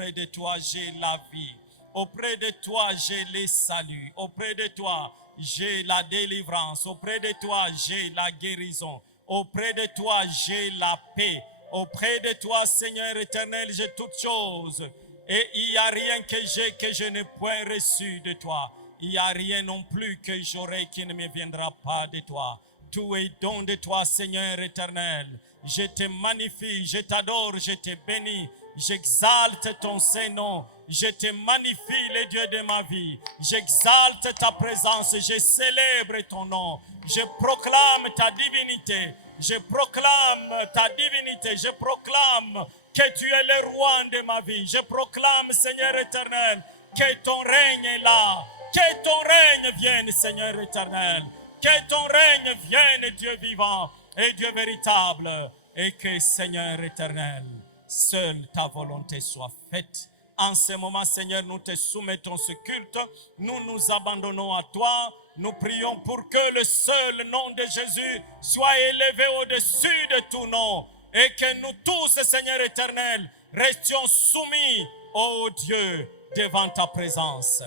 Auprès de toi, j'ai la vie. Auprès de toi, j'ai les saluts. Auprès de toi, j'ai la délivrance. Auprès de toi, j'ai la guérison. Auprès de toi, j'ai la paix. Auprès de toi, Seigneur éternel, j'ai toutes choses. Et il n'y a rien que j'ai que je n'ai point reçu de toi. Il n'y a rien non plus que j'aurai qui ne me viendra pas de toi. Tout est don de toi, Seigneur éternel. Je te magnifie, je t'adore, je te bénis. J'exalte ton Saint-Nom. Je te magnifie, le Dieu de ma vie. J'exalte ta présence. Je célèbre ton nom. Je proclame ta divinité. Je proclame ta divinité. Je proclame que tu es le roi de ma vie. Je proclame, Seigneur éternel, que ton règne est là. Que ton règne vienne, Seigneur éternel. Que ton règne vienne, Dieu vivant et Dieu véritable. Et que, Seigneur éternel, seule ta volonté soit faite. En ce moment, Seigneur, nous te soumettons ce culte. Nous nous abandonnons à toi. Nous prions pour que le seul nom de Jésus soit élevé au-dessus de tout nom. Et que nous tous, Seigneur éternel, restions soumis, ô Dieu, devant ta présence.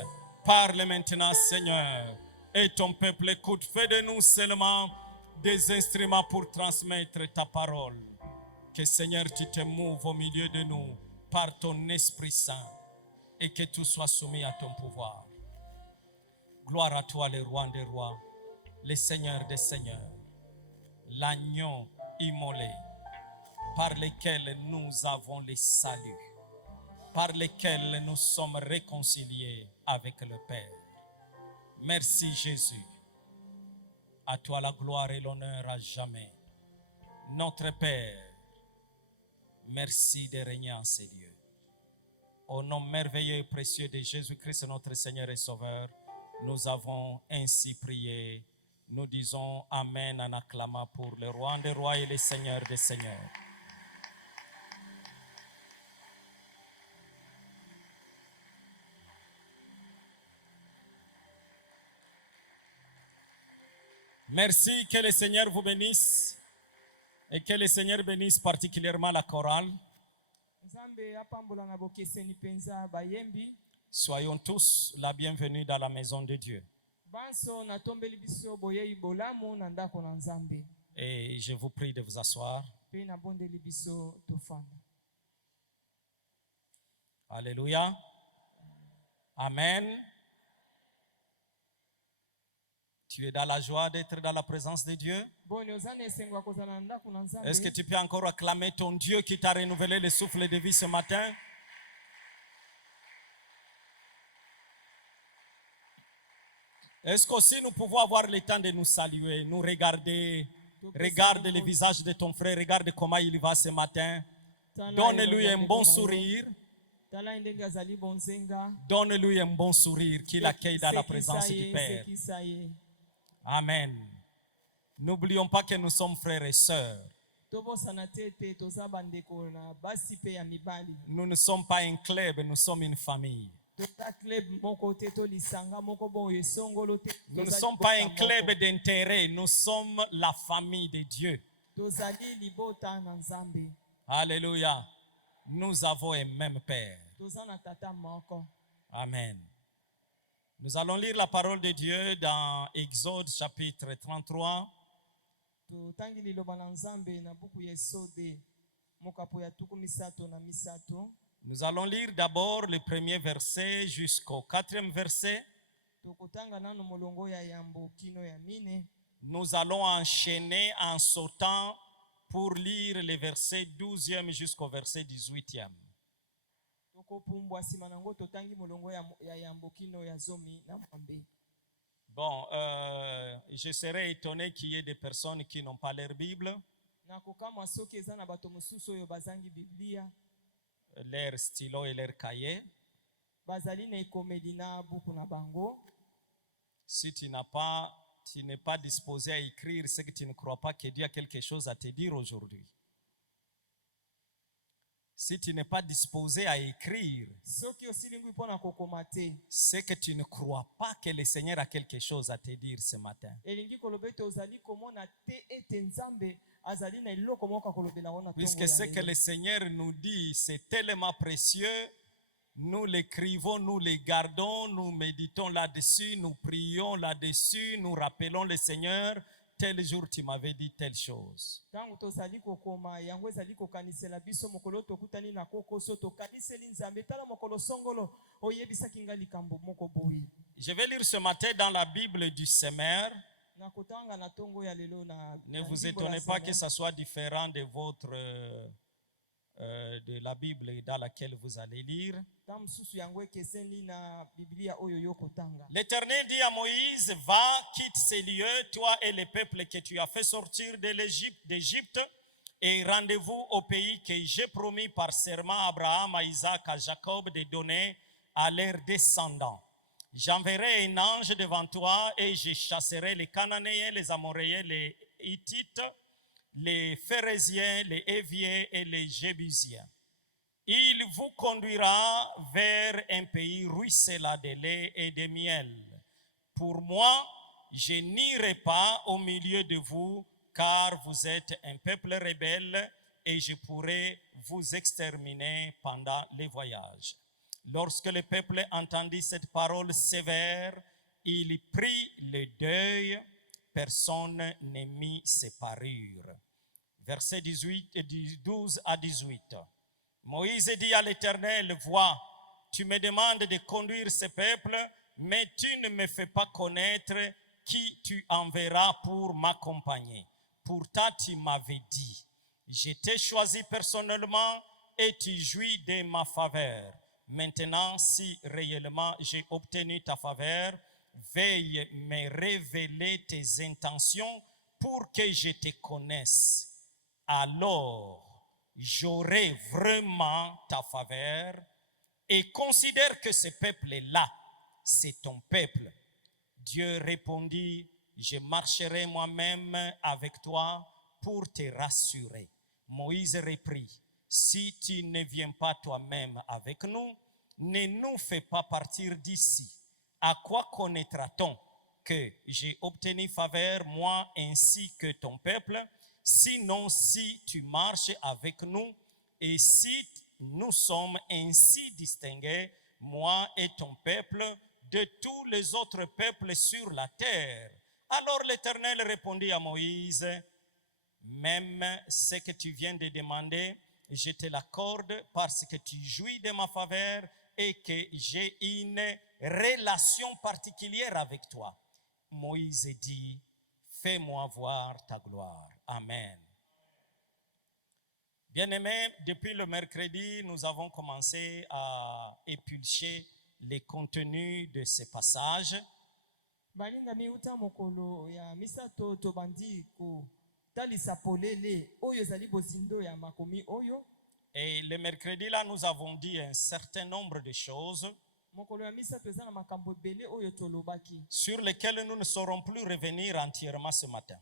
Parle maintenant, Seigneur. Et ton peuple écoute. Fais de nous seulement des instruments pour transmettre ta parole. Que, Seigneur, tu te mouves au milieu de nous par ton Esprit Saint et que tout soit soumis à ton pouvoir. Gloire à toi, le roi des rois, le Seigneur des seigneurs, l'agneau immolé par lequel nous avons le salut, par lequel nous sommes réconciliés avec le Père. Merci Jésus. À toi la gloire et l'honneur à jamais. Notre Père, merci de régner en ces lieux. Au nom merveilleux et précieux de Jésus-Christ, notre Seigneur et Sauveur, nous avons ainsi prié. Nous disons Amen en acclamant pour le roi des rois et le Seigneur des seigneurs. Merci, que le Seigneur vous bénisse et que le Seigneur bénisse particulièrement la chorale. Soyons tous la bienvenue dans la maison de Dieu. Et je vous prie de vous asseoir. Alléluia. Amen. Tu es dans la joie d'être dans la présence de Dieu? Est-ce que tu peux encore acclamer ton Dieu qui t'a renouvelé le souffle de vie ce matin? Est-ce qu'aussi nous pouvons avoir le temps de nous saluer, nous regarder? Regarde le visage de ton frère, regarde comment il va ce matin. Donne-lui un bon sourire. Donne-lui un bon sourire qu'il accueille dans la présence du Père. Amen. N'oublions pas que nous sommes frères et sœurs. Nous ne sommes pas un club, nous sommes une famille. Nous ne sommes pas un club d'intérêt, nous sommes la famille de Dieu. Alléluia. Nous avons un même Père. Amen. Nous allons lire la parole de Dieu dans Exode chapitre 33. Nous allons lire d'abord le premier verset jusqu'au 4e verset. Nous allons enchaîner en sautant pour lire les versets 12e jusqu'au verset 18e. Bon, je serais étonné qu'il y ait des personnes qui n'ont pas leur Bible, leur stylo et leur cahier. Si tu n'es pas disposé à écrire, c'est que tu ne crois pas que Dieu a quelque chose à te dire aujourd'hui. Si tu n'es pas disposé à écrire, c'est que tu ne crois pas que le Seigneur a quelque chose à te dire ce matin. Puisque ce que le Seigneur nous dit, c'est tellement précieux nous l'écrivons, nous les gardons, nous méditons là-dessus, nous prions là-dessus, nous rappelons le Seigneur. Tel jour, tu m'avais dit telle chose. Tangu tozali kokoma yango ezali kokanisela biso mokolo tokutani na kokoso tokaniseli nzambe tala mokolo songolo oyebisaki nga likambo moko boye. Je vais lire ce matin dans la Bible du Semeur. Na kotanga na tongo ya lelo na Ne vous étonnez pas que ça soit différent de votre de la Bible dans laquelle vous allez lire. L'Éternel dit à Moïse, va, quitte ces lieux, toi et les peuples que tu as fait sortir d'Égypte, et rendez-vous au pays que j'ai promis par serment à Abraham, à Isaac, à Jacob de donner à leurs descendants. J'enverrai un ange devant toi et je chasserai les Cananéens, les Amoréens, les Hittites, les Phérésiens, les Héviens et les Jébusiens. Il vous conduira vers un pays ruisselant de lait et de miel. Pour moi, je n'irai pas au milieu de vous, car vous êtes un peuple rebelle et je pourrai vous exterminer pendant les voyages. Lorsque le peuple entendit cette parole sévère, il prit le deuil, personne ne mit ses parures. Versets 12 à 18. Moïse dit à l'Éternel, vois, tu me demandes de conduire ce peuple, mais tu ne me fais pas connaître qui tu enverras pour m'accompagner. Pourtant, tu m'avais dit, je t'ai choisi personnellement et tu jouis de ma faveur. Maintenant, si réellement j'ai obtenu ta faveur, veille me révéler tes intentions pour que je te connaisse. Alors, j'aurai vraiment ta faveur et considère que ce peuple-là, c'est ton peuple. Dieu répondit, je marcherai moi-même avec toi pour te rassurer. Moïse reprit, si tu ne viens pas toi-même avec nous, ne nous fais pas partir d'ici. À quoi connaîtra-t-on que j'ai obtenu faveur, moi ainsi que ton peuple? Sinon, si tu marches avec nous et si nous sommes ainsi distingués, moi et ton peuple, de tous les autres peuples sur la terre. Alors l'Éternel répondit à Moïse, même ce que tu viens de demander, je te l'accorde parce que tu jouis de ma faveur et que j'ai une relation particulière avec toi. Moïse dit, fais-moi voir ta gloire. Amen. Bien-aimés, depuis le mercredi, nous avons commencé à éplucher les contenus de ces passages. Et le mercredi là, nous avons dit un certain nombre de choses sur lesquelles nous ne saurons plus revenir entièrement ce matin.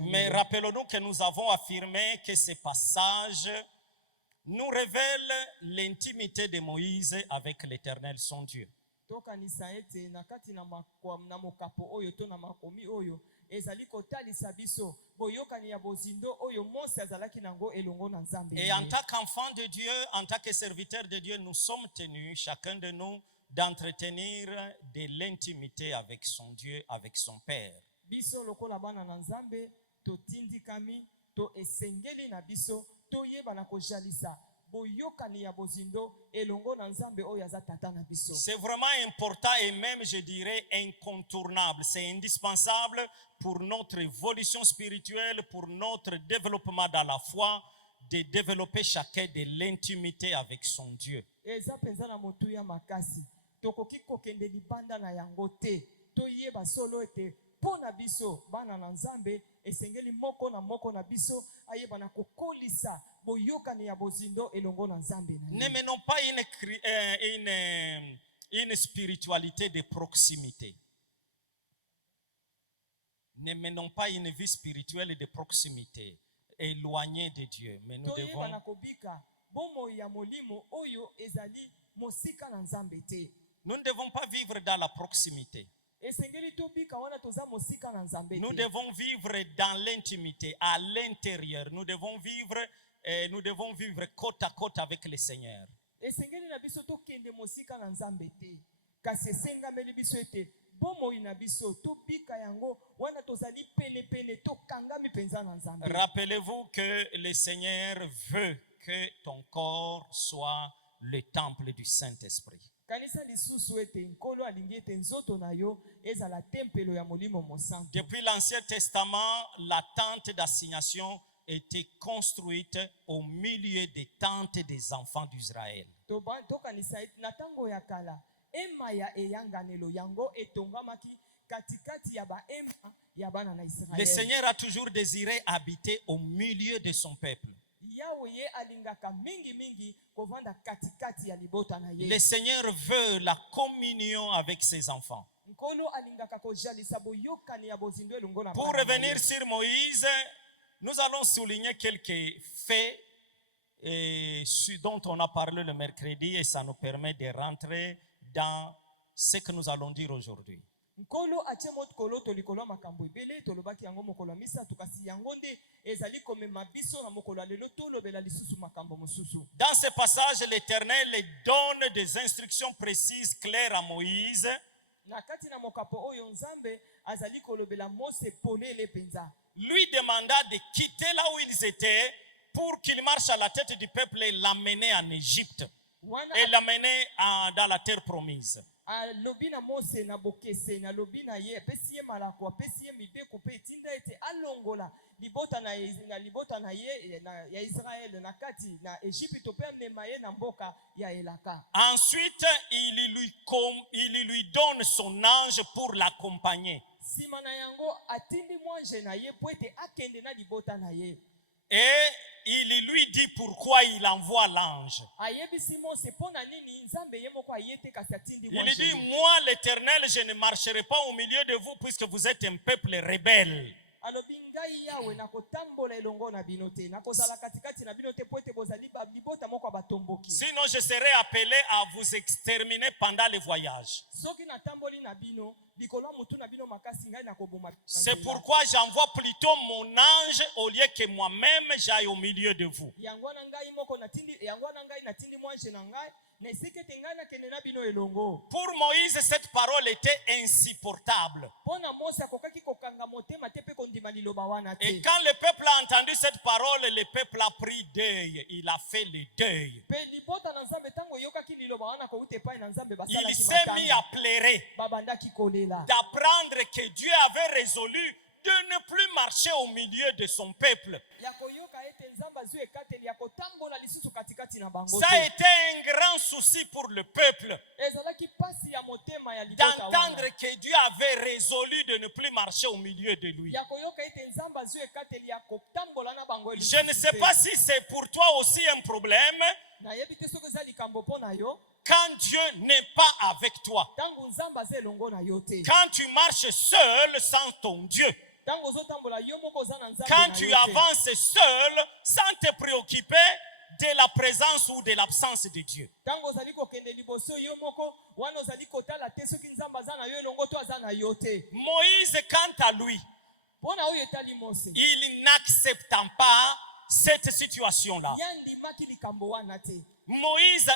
Mais rappelons-nous que nous avons affirmé que ces passages nous révèlent l'intimité de Moïse avec l'Éternel son Dieu. Et en tant qu'enfant de Dieu, en tant que serviteur de Dieu, nous sommes tenus, chacun de nous, d'entretenir de l'intimité avec son Dieu, avec son Père. C'est vraiment important et même, je dirais, incontournable. C'est indispensable pour notre évolution spirituelle, pour notre développement dans la foi, de développer chacun de l'intimité avec son Dieu. Ne menons pas une spiritualité de proximité. Ne menons pas une vie spirituelle de proximité, éloignée de Dieu. Mais nous devons... Nous ne devons pas vivre dans la proximité. Nous devons vivre dans l'intimité, à l'intérieur. Nous devons vivre nous devons vivre côte à côte avec le Seigneur. esengeli na biso tokende mosika na nzambe te kasi esengameli biso ete bomoi na biso tobika yango wana tozali penepene tokangami mpenza na nzambe. Rappelez-vous que le Seigneur veut que ton corps soit le temple du Saint-Esprit. kanisa lisusu ete nkolo alingi ete nzoto na yo ezala tempelo ya molimo mosantu. Depuis l'Ancien Testament, la tente d'assignation était construite au milieu des tentes des enfants d'Israël. tokanisa ete na ntango ya kala ema ya eyanganelo yango etongamaki katikati ya baema ya bana na Le Israeli. Seigneur a toujours désiré habiter au milieu de son peuple. yawe ye alingaka mingi kovanda katikati ya libota na ye. Le Seigneur veut la communion avec ses enfants. nkolo alingaka kojalisa boyokani ya bozindo elongo na Pour bana na revenir ye. sur Moïse, nous allons souligner quelques faits dont on a parlé le mercredi et ça nous permet de rentrer dans ce que nous allons dire aujourd'hui. nkolo atie mokolo to likolo ya makambo ebele tolobaki yango mokolo ya misatu kasi yango nde ezali komema biso na mokolo ya lelo tolobela lisusu makambo mosusu. Dans ce passage, l'Éternel donne des instructions précises, claires à Moïse. na kati na mokapo oyo nzambe azali kolobela Mose polele penza. Lui demanda de quitter là où ils étaient pour qu'il marche à la tête du peuple et l'amener en Égypte wana et l'amener dans la terre promise. alobi na Mose na bokese na lobi na ye apesi ye malako apesi ye mibeko mpe etinda ete alongola libota na ye ya Israele na kati na Egypte mpe amema ye na mboka ya elaka. Ensuite, il lui donne son ange pour l'accompagner. nsima na yango atindi mwanje na ye po ete akende na libota na ye. Et il lui dit pourquoi il envoie l'ange. ayebisi Mose mpo na nini nzambe ye moko aye te kasi atindi Il mwanje dit, ye. moi l'Éternel, je ne marcherai pas au milieu de vous puisque vous êtes un peuple rebelle. alobi ngai yawe nakotambola elongo na bino te nakozala katikati na bino te po ete bozali libota moko ya batomboki. Sinon, je serai appelé à vous exterminer pendant le voyage. soki natamboli na bino likolo ya mutu na bino makasi ngai nakoboma. C'est pourquoi j'envoie plutôt mon ange au lieu que moi-même j'aille au milieu de vous. yango wana ngai natindi mwanje na ngai na esika ete ngai nakende na bino elongo. Pour Moïse, cette parole était insupportable. mpo na Mose akokaki kokanga motema te mpe kondima liloba wana te. Et quand le peuple a entendu cette parole, le peuple a pris deuil. Il a fait le deuil. mpe libota na nzambe ntango eyokaki liloba wana kouta epai na nzambe Il basalaki s'est mis à matanga pleurer, babandaki kolela. d'apprendre que Dieu avait résolu de ne plus marcher au milieu de son peuple. ya koyoka ete nzambe azwi ekateli ya kotambola lisusu katikati na bango Ça a te. été un grand souci pour le peuple ezalaki pasi ya motema ya libota d'entendre wana que Dieu avait résolu de ne plus marcher au milieu de lui. ya koyoka ete nzambe azwi ekateli ya kotambola na bango Je ne sais pas si c'est pour toi aussi un problème nayebi te soki eza likambo mpo na yo quand Dieu n'est pas avec toi. ntango nzambe aza elongo na yo te. Quand tu marches seul sans ton Dieu. ntango ozotambola yo moko oza na nzambe Quand na tu yo te. avances seul sans te préoccuper de la présence ou de l'absence de Dieu. ntango ozali kokende liboso yo moko wana ozali kotala te soki nzambe aza na yo elongo to aza na yo te. Moïse, quant à lui, mpo na oyo etali Mose il n'acceptant pas cette situation-là. ya ndimaki likambo wana te. Moïse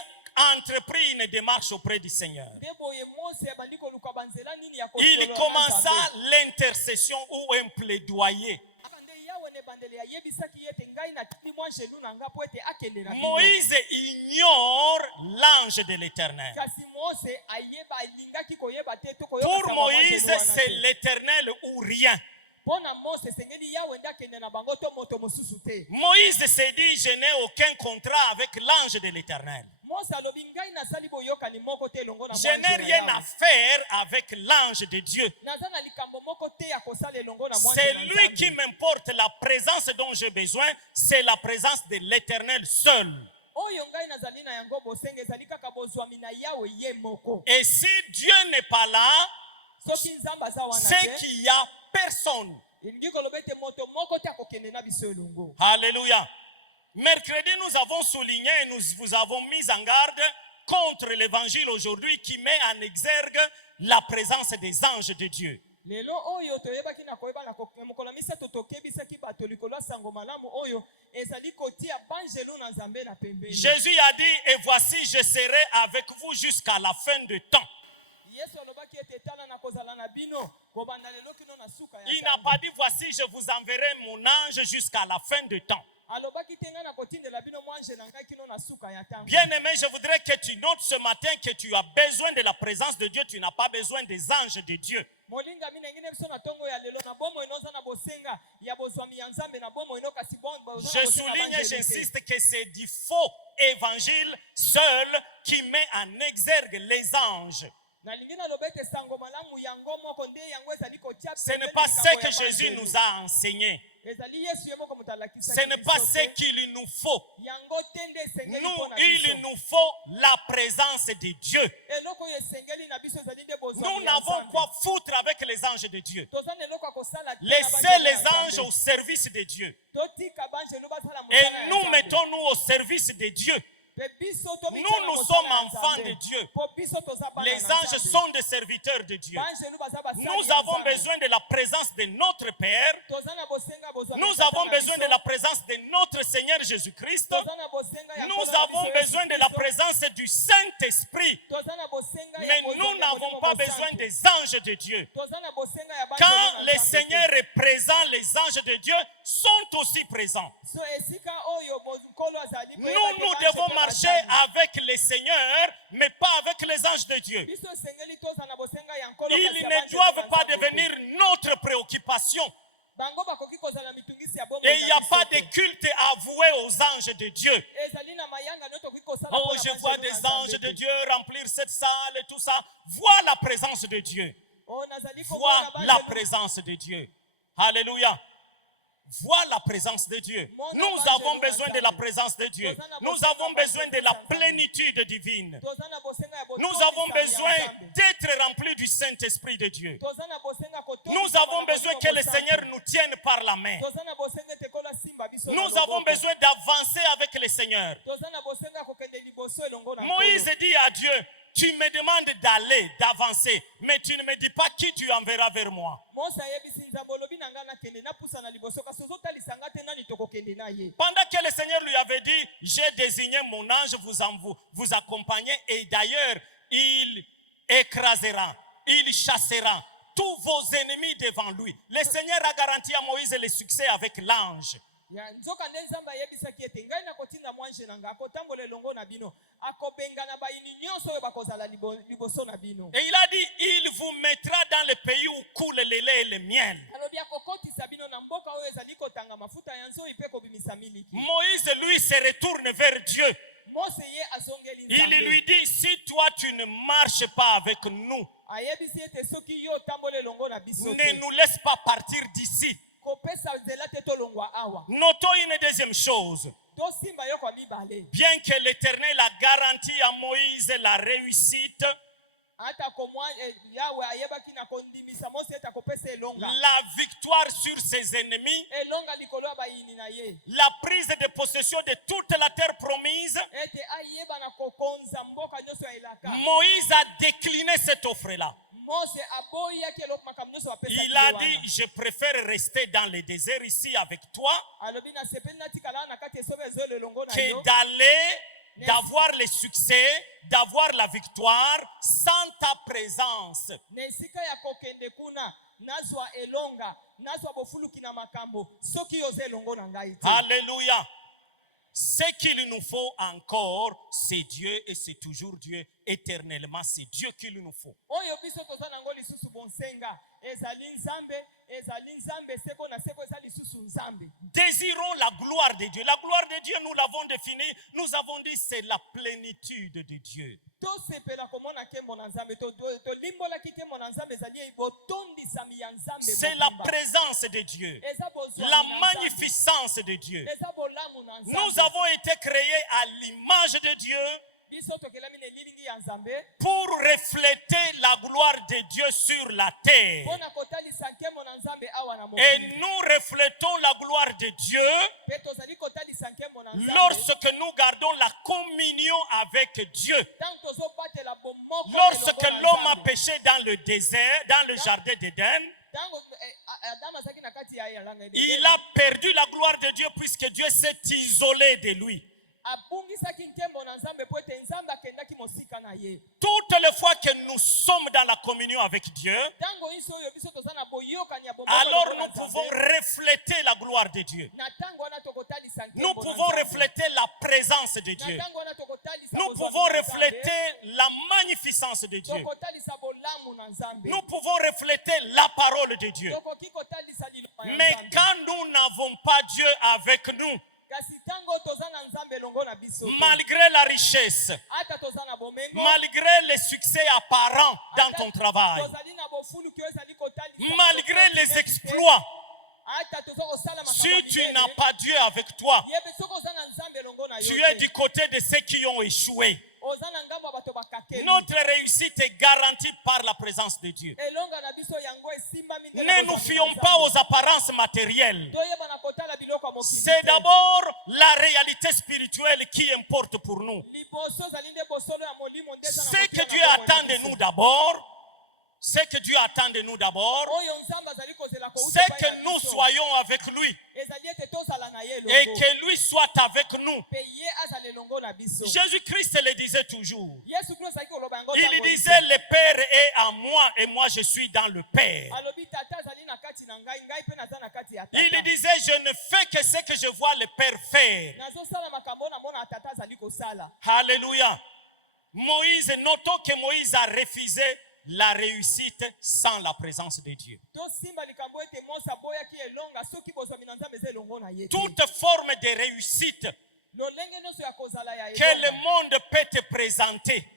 entreprit une démarche auprès du Seigneur. nde boye Mose abandi koluka banzela nini ya Il kosolola na commença Nzambe. l'intercession ou un plaidoyer. aka nde yawe na ebandeli ayebisaki ye ete ngai natindi mwa jelu na nga po ete akende na bino. Moïse ignore l'ange de l'Éternel. kasi Mose alingaki koyeba te to Pour koyoka Moïse, c'est l'Éternel ou rien. mpo na Mose esengeli yawe nde akende na bango to moto mosusu te. Moïse s'est dit, je n'ai aucun contrat avec l'ange de l'Éternel. Mose alobi ngai nasali boyokani moko te elongo na Je mwanje n'ai na rien à Yawe. faire avec l'ange de Dieu. naza na likambo moko te ya kosala elongo na mwanje C'est na lui qui Nzambe. m'importe. La présence dont j'ai besoin, c'est la présence de l'Éternel seul. oyo ngai nazali na yango bosenga ezali kaka bozwami na yawe ye moko. Et si Dieu n'est pas là, soki nzambe aza wana c'est te qu'il y a personne. elingi koloba ete moto moko te akokende na biso elongo. Alléluia. Mercredi, nous avons souligné et nous vous avons mis en garde contre l'évangile aujourd'hui qui met en exergue la présence des anges de Dieu. lelo oyo toyebaki na koyeba na mokolo misato tokebisaki bato likolo sango malamu oyo ezali kotia banjelu na nzambe na pembeni. Jésus a dit, et voici, je serai avec vous jusqu'à la fin du temps. Yesu alobaki ete tala na kozala na bino kobanda lelo kino na suka ya. Il n'a pas dit, voici, je vous enverrai mon ange jusqu'à la fin du temps. alobaki tenga na kotindela bino mwanje na ngai kino na suka ya tango. Bien-aimé, je voudrais que tu notes ce matin que tu as besoin de la présence de Dieu, tu n'as pas besoin des anges de Dieu. molinga mina ngine biso na tongo ya lelo na bomo inoza na bosenga ya bozwami ya nzambe na bomo ino kasi bon. Je souligne et j'insiste que c'est du faux évangile seul qui met en exergue les anges. Ce n'est pas ce que Jésus nous a enseigné. Ce n'est pas ce qu'il nous faut. Il nous faut la présence de Dieu. Nous n'avons quoi foutre avec les anges de Dieu. Laissez les anges au service de Dieu. Et nous mettons-nous au service de Dieu. Nous sommes enfants de Dieu. Les anges sont des serviteurs de Dieu. Nous avons besoin de la présence de notre Père. Nous avons besoin de la présence de notre Seigneur Jésus-Christ. Nous avons besoin de la présence du Saint-Esprit. Mais nous n'avons pas besoin des anges de Dieu. Quand le Seigneur est présent, les anges de Dieu sont aussi présents. Nous devons marcher avec le Seigneur, mais pas avec les anges de Dieu. Ils ne doivent pas devenir notre préoccupation. Et il n'y a pas de culte avoué aux anges de Dieu. Oh, je vois des anges de Dieu remplir cette salle et tout ça. Vois la présence de Dieu. Vois la présence de Dieu. Alléluia. Vois la présence de Dieu. Nous avons besoin de la présence de Dieu. Nous avons besoin de la plénitude divine. Nous avons besoin d'être remplis du Saint-Esprit de Dieu. Nous avons besoin que le Seigneur nous tienne par la main. Nous avons besoin d'avancer avec le Seigneur. Moïse dit à Dieu, tu me demandes d'aller, d'avancer, mais tu ne me dis pas qui tu enverras vers moi. Pendant que le Seigneur lui avait dit, j'ai désigné mon ange, vous accompagner, et d'ailleurs, il écrasera, il chassera tous vos ennemis devant lui. Le Seigneur a garanti à Moïse le succès avec l'ange. Et il a dit, il vous mettra dans le pays où coule le lait et le miel. Moïse, lui, se retourne vers Dieu. Il lui dit, si toi tu ne marches pas avec nous, ne nous laisse pas partir d'ici. Notons une deuxième chose. Bien que l'Éternel a garanti à Moïse la réussite, la victoire sur ses ennemis, la prise de possession de toute la terre promise, Moïse a décliné cette offre-là. Il a dit, je préfère rester dans le désert ici avec toi que d'aller, d'avoir le succès, d'avoir la victoire sans ta présence. Alléluia. Ce qu'il nous faut encore, c'est Dieu et c'est toujours Dieu. Éternellement, c'est Dieu qu'il nous faut. Désirons la gloire de Dieu. La gloire de Dieu, nous l'avons définie. Nous avons dit c'est la plénitude de Dieu. C'est la présence de Dieu. La magnificence de Dieu. Nous avons été créés à l'image de Dieu pour refléter la gloire de Dieu sur la terre. Et nous reflétons la gloire de Dieu lorsque nous gardons la communion avec Dieu. Lorsque l'homme a péché dans le désert, dans le jardin d'Éden, Il a perdu la gloire de Dieu puisque Dieu s'est isolé de lui. Toutes les fois que nous sommes dans la communion avec Dieu, alors nous pouvons refléter la gloire de Dieu. Nous pouvons refléter la présence de Dieu. Nous pouvons refléter la magnificence de Dieu. Nous pouvons refléter la parole de Dieu. Mais quand nous n'avons pas Dieu avec nous, malgré la richesse, malgré les succès apparents dans ton travail, malgré les exploits, si tu n'as pas Dieu avec toi, tu es du côté de ceux qui ont échoué. Notre réussite est garantie par la présence de Dieu. Ne nous fions pas aux apparences matérielles. C'est d'abord la réalité spirituelle qui importe pour nous. Ce que Dieu attend de nous d'abord, c'est que nous soyons avec lui et que lui soit avec nous. Jésus-Christ le disait toujours. Il disait: le Père est en moi et moi je suis dans le Père. Il disait: je ne fais que ce que je vois le Père faire. Alléluia. Moïse, notons que Moïse a refusé la réussite sans la présence de Dieu. Toute forme de réussite que le monde peut te présenter,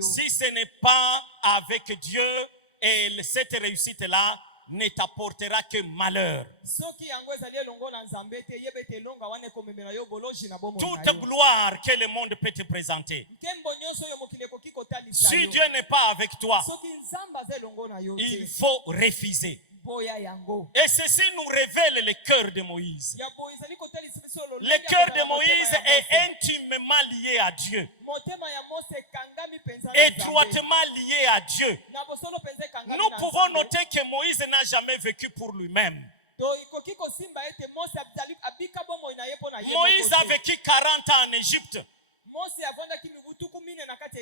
si ce n'est pas avec Dieu, et cette réussite-là ne t'apportera que malheur. Toute gloire que le monde peut te présenter, si Dieu n'est pas avec toi, il faut refuser. Et ceci nous révèle le cœur de Moïse. Le cœur de Moïse est intimement lié à Dieu, étroitement lié à Dieu. Nous pouvons noter que Moïse n'a jamais vécu pour lui-même. Moïse a vécu 40 ans en Égypte.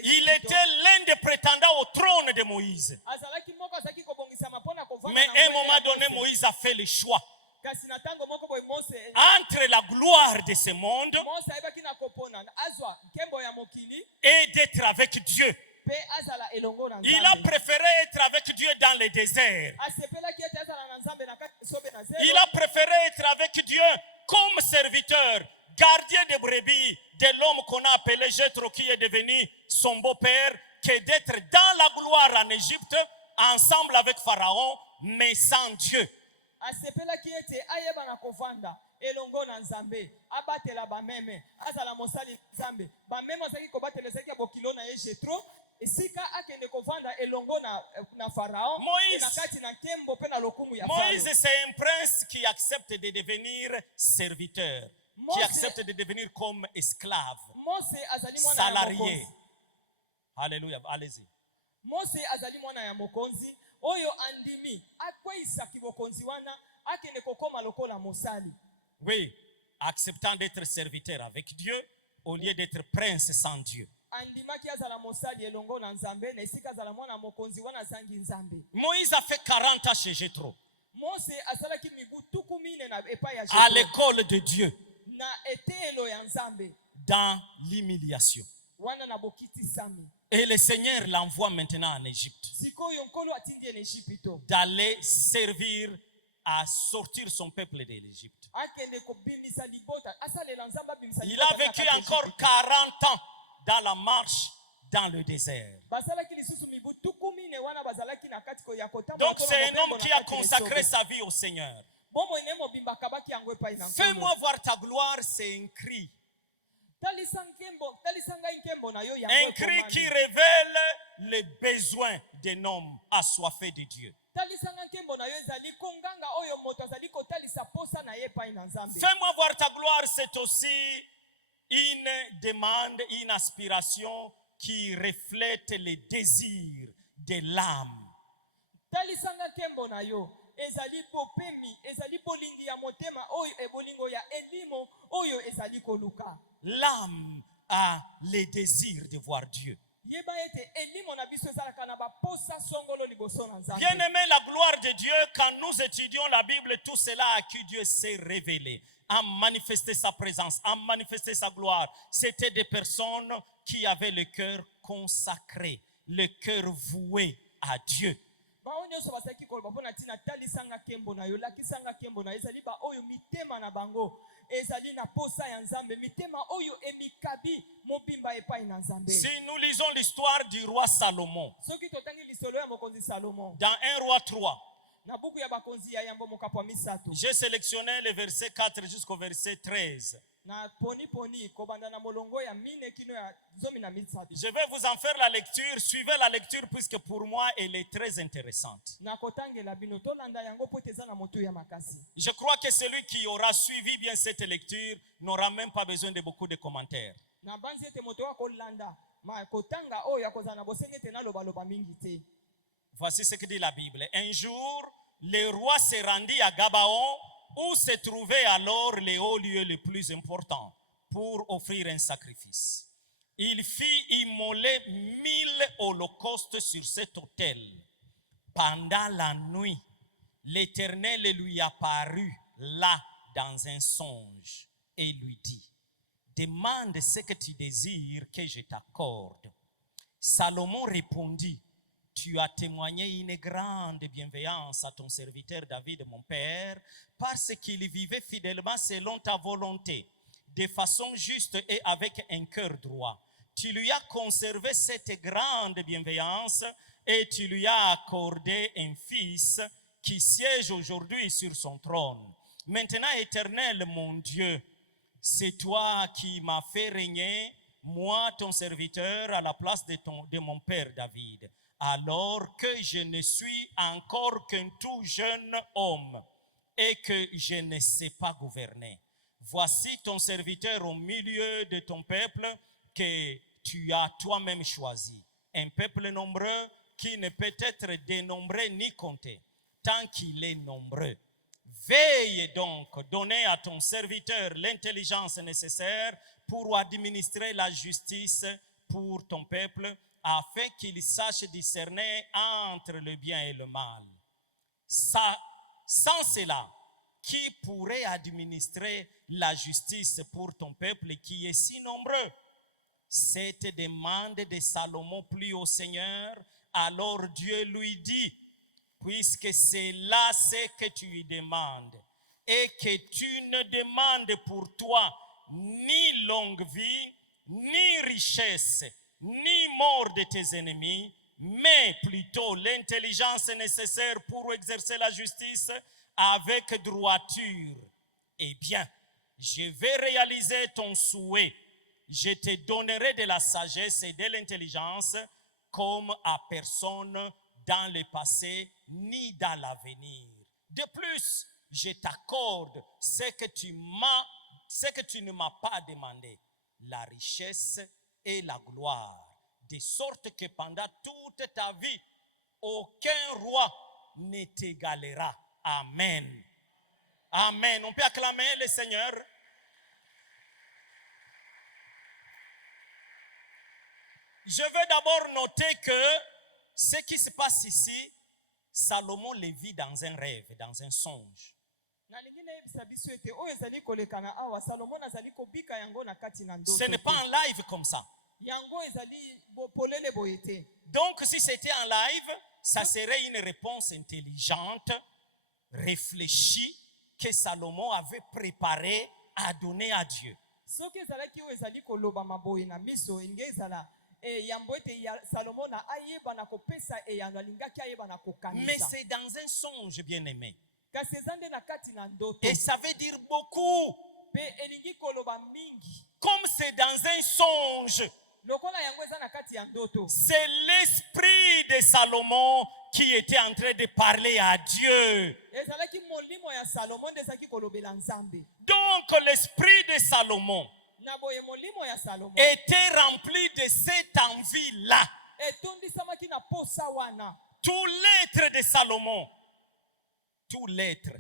Il était l'un des prétendants au trône de Moïse. Mais à un moment donné, Moïse a fait le choix entre la gloire de ce monde et d'être avec Dieu. Il a préféré être avec Dieu dans le désert. Il a préféré être avec Dieu comme serviteur, gardien de brebis de l'homme qu'on a appelé Jéthro, qui est devenu son beau-père, que d'être dans la gloire en Égypte, ensemble avec Pharaon, mais sans Dieu. Moïse, c'est un prince qui accepte de devenir serviteur, qui accepte de devenir comme esclave, salarié. Alléluia, allez-y. Mose azali mwana ya mokonzi oyo andimi akwisa kibokonzi wana akende kokoma lokola mosali. Oui, acceptant d'être serviteur avec Dieu au lieu d'être prince sans Dieu. Andimaki azala mosali elongo na Nzambe na esika azala mwana mokonzi wana zangi Nzambe. Moïse a fait 40 ans chez Jéthro. Mose asalaki mibu 10 na epa ya Jéthro. À l'école de Dieu. Na etelo ya Nzambe. Dans l'humiliation. Wana na bokiti sami. Et le Seigneur l'envoie maintenant en Égypte, d'aller servir à sortir son peuple de l'Égypte. Il a vécu encore 40 ans dans la marche dans le désert. Donc c'est un homme qui a consacré sa vie au Seigneur. Fais-moi voir ta gloire, c'est un cri. Un cri qui révèle les besoins d'un homme assoiffé de Dieu. Fais-moi voir ta gloire, c'est aussi une demande, une aspiration qui reflète les désirs de l'âme. talisanga nkembo na yo ezali bopemi ezali bolingi ya motema oyo ebolingo ya elimo oyo ezali koluka. L'âme a les désirs de voir Dieu. Yeba ete elimo na biso ezalaka na baposa songolo liboso na Nzambe. Bien aimé, la gloire de Dieu, quand nous étudions la Bible, tout cela à qui Dieu s'est révélé, a manifesté sa présence, a manifesté sa gloire. C'était des personnes qui avaient le cœur consacré, le cœur voué à Dieu. Nyonso basaki koloba mpona ntina talisanga nkembo na yo lakisanga nkembo na yo ezali ba oyo mitema na bango ezali na posa ya Nzambe mitema oyo emikabi mobimba epai na Nzambe. Si nous lisons l'histoire du roi Salomon soki totangi lisolo ya mokonzi Salomon dans 1 roi 3, na buku ya bakonzi ya yambo mokapwa misato, j'ai sélectionné le verset 4 jusqu'au verset 13. na poni kobanda na molongo ya mine kino ya zomi na misato. Je vais vous en faire la lecture. Suivez la lecture puisque pour moi elle est très intéressante. Na kotangela bino tolanda yango po teza na motu ya makasi. Je crois que celui qui aura suivi bien cette lecture n'aura même pas besoin de beaucoup de commentaires. Na banzi ete moto wa kolanda ma kotanga oyo akozana na bosenge te na loba mingi te. Voici ce que dit la Bible. Un jour, le roi se rendit à Gabaon, où se trouvait alors le haut lieu le plus important pour offrir un sacrifice. Il fit immoler 1000 holocaustes sur cet autel. Pendant la nuit, l'Éternel lui apparut là dans un songe et lui dit: demande ce que tu désires que je t'accorde. Salomon répondit: tu as témoigné une grande bienveillance à ton serviteur David, mon père, parce qu'il vivait fidèlement selon ta volonté, de façon juste et avec un cœur droit. Tu lui as conservé cette grande bienveillance et tu lui as accordé un fils qui siège aujourd'hui sur son trône. Maintenant, Éternel, mon Dieu, c'est toi qui m'as fait régner, moi, ton serviteur, à la place de mon père David, alors que je ne suis encore qu'un tout jeune homme et que je ne sais pas gouverner. Voici ton serviteur au milieu de ton peuple que tu as toi-même choisi, un peuple nombreux qui ne peut être dénombré ni compté, tant qu'il est nombreux. Veille donc, donner à ton serviteur l'intelligence nécessaire pour administrer la justice pour ton peuple, afin qu'il sache discerner entre le bien et le mal. Sans cela, qui pourrait administrer la justice pour ton peuple qui est si nombreux? Cette demande de Salomon plut au Seigneur. Alors Dieu lui dit: puisque c'est là ce que tu lui demandes, et que tu ne demandes pour toi ni longue vie, ni richesse, ni mort de tes ennemis, mais plutôt l'intelligence nécessaire pour exercer la justice avec droiture, eh bien, je vais réaliser ton souhait. Je te donnerai de la sagesse et de l'intelligence comme à personne dans le passé ni dans l'avenir. De plus, je t'accorde ce que tu ne m'as pas demandé, la richesse et la gloire, de sorte que pendant toute ta vie, aucun roi ne t'égalera. Amen. Amen. On peut acclamer le Seigneur. Je veux d'abord noter que ce qui se passe ici, Salomon le vit dans un rêve, dans un songe. Ce n'est pas en live comme ça. Donc si c'était en live, ça serait une réponse intelligente, réfléchie, que Salomon avait préparée à donner à Dieu. Mais c'est dans un songe, bien aimé. Et ça veut dire beaucoup. Comme c'est dans un songe, c'est l'esprit de Salomon qui était en train de parler à Dieu. Donc l'esprit de Salomon était rempli de cette envie-là. Tout l'être de Salomon, tout l'être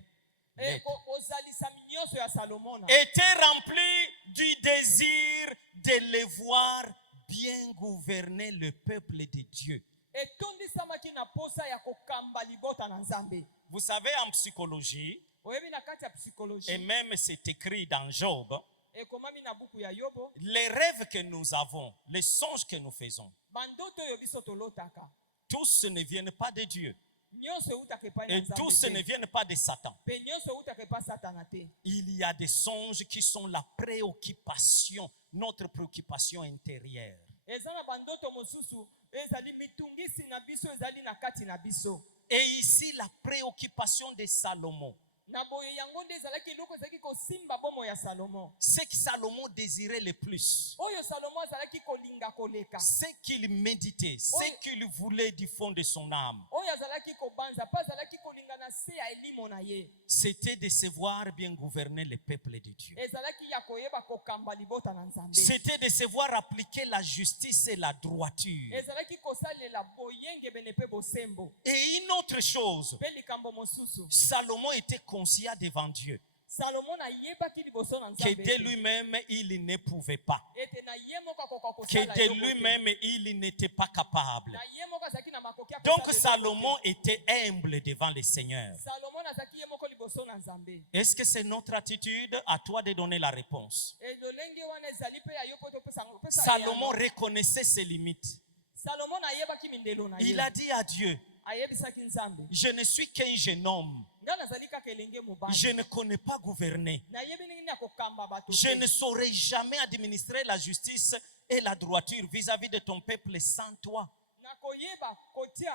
ozalisami nyonso ya Salomo était rempli du désir de le voir bien gouverner le peuple de Dieu. etondisamaki na posa ya kokamba libota na Nzambe. Vous savez, en psychologie, Oyebi na kati ya psychologie, et même c'est écrit dans Job, ekomami na buku ya Yobo, les rêves que nous avons, les songes que nous faisons, bandoto oyo biso tolotaka tous ne viennent pas de Dieu. nyonso eutaka epai na Et Nzambe tous te. ne viennent pas de Satan. Pe nyonso eutaka epai Satana te. Il y a des songes qui sont la préoccupation, notre préoccupation intérieure. Eza na bandoto mosusu ezali mitungisi na biso ezali na kati na biso. Et ici, la préoccupation de Salomon, Na boye yango nde ezalaki eloko ezalaki kosimba bomo ya Salomo. ce que Salomon désirait le plus, Oyo Salomo azalaki kolinga koleka. ce qu'il méditait, ce qu'il voulait du fond de son âme, Oyo azalaki kobanza pa azalaki kolinga na se ya elimo na ye. c'était de se voir bien gouverner le peuple de Dieu. Ezalaki ya koyeba kokamba libota na Nzambe. C'était de se voir appliquer la justice et la droiture. Ezalaki kosalela boyenge bene pe bosembo. Et une autre chose, Pe likambo mosusu. Salomon était conscient devant Dieu Salomo na yebaki liboso na que Nzambe. de lui-même, il ne pouvait pas. Ete na ye moko akoka Que kosala de eloko te. lui-même, il n'était pas capable. Na ye moko azalaki na makoki ya Donc kosala eloko Salomon te. était humble devant le Seigneur. Salomo azalaki ye moko liboso na Nzambe. Est-ce que c'est notre attitude? À toi de donner la réponse. Elolenge wana ezali pe ya yo po topesa pesa Salomon eyano. reconnaissait ses limites. Salomo na yebaki mindelo na ye. Il a dit à Dieu, Ayebisaki Nzambe. je ne suis qu'un jeune homme. Nga nazali kaka elenge mobali. Je ne connais pas gouverner. Na yebi nini akokamba bato Je te. ne saurais jamais administrer la justice et la droiture vis-à-vis de ton peuple sans toi. Na koyeba kotia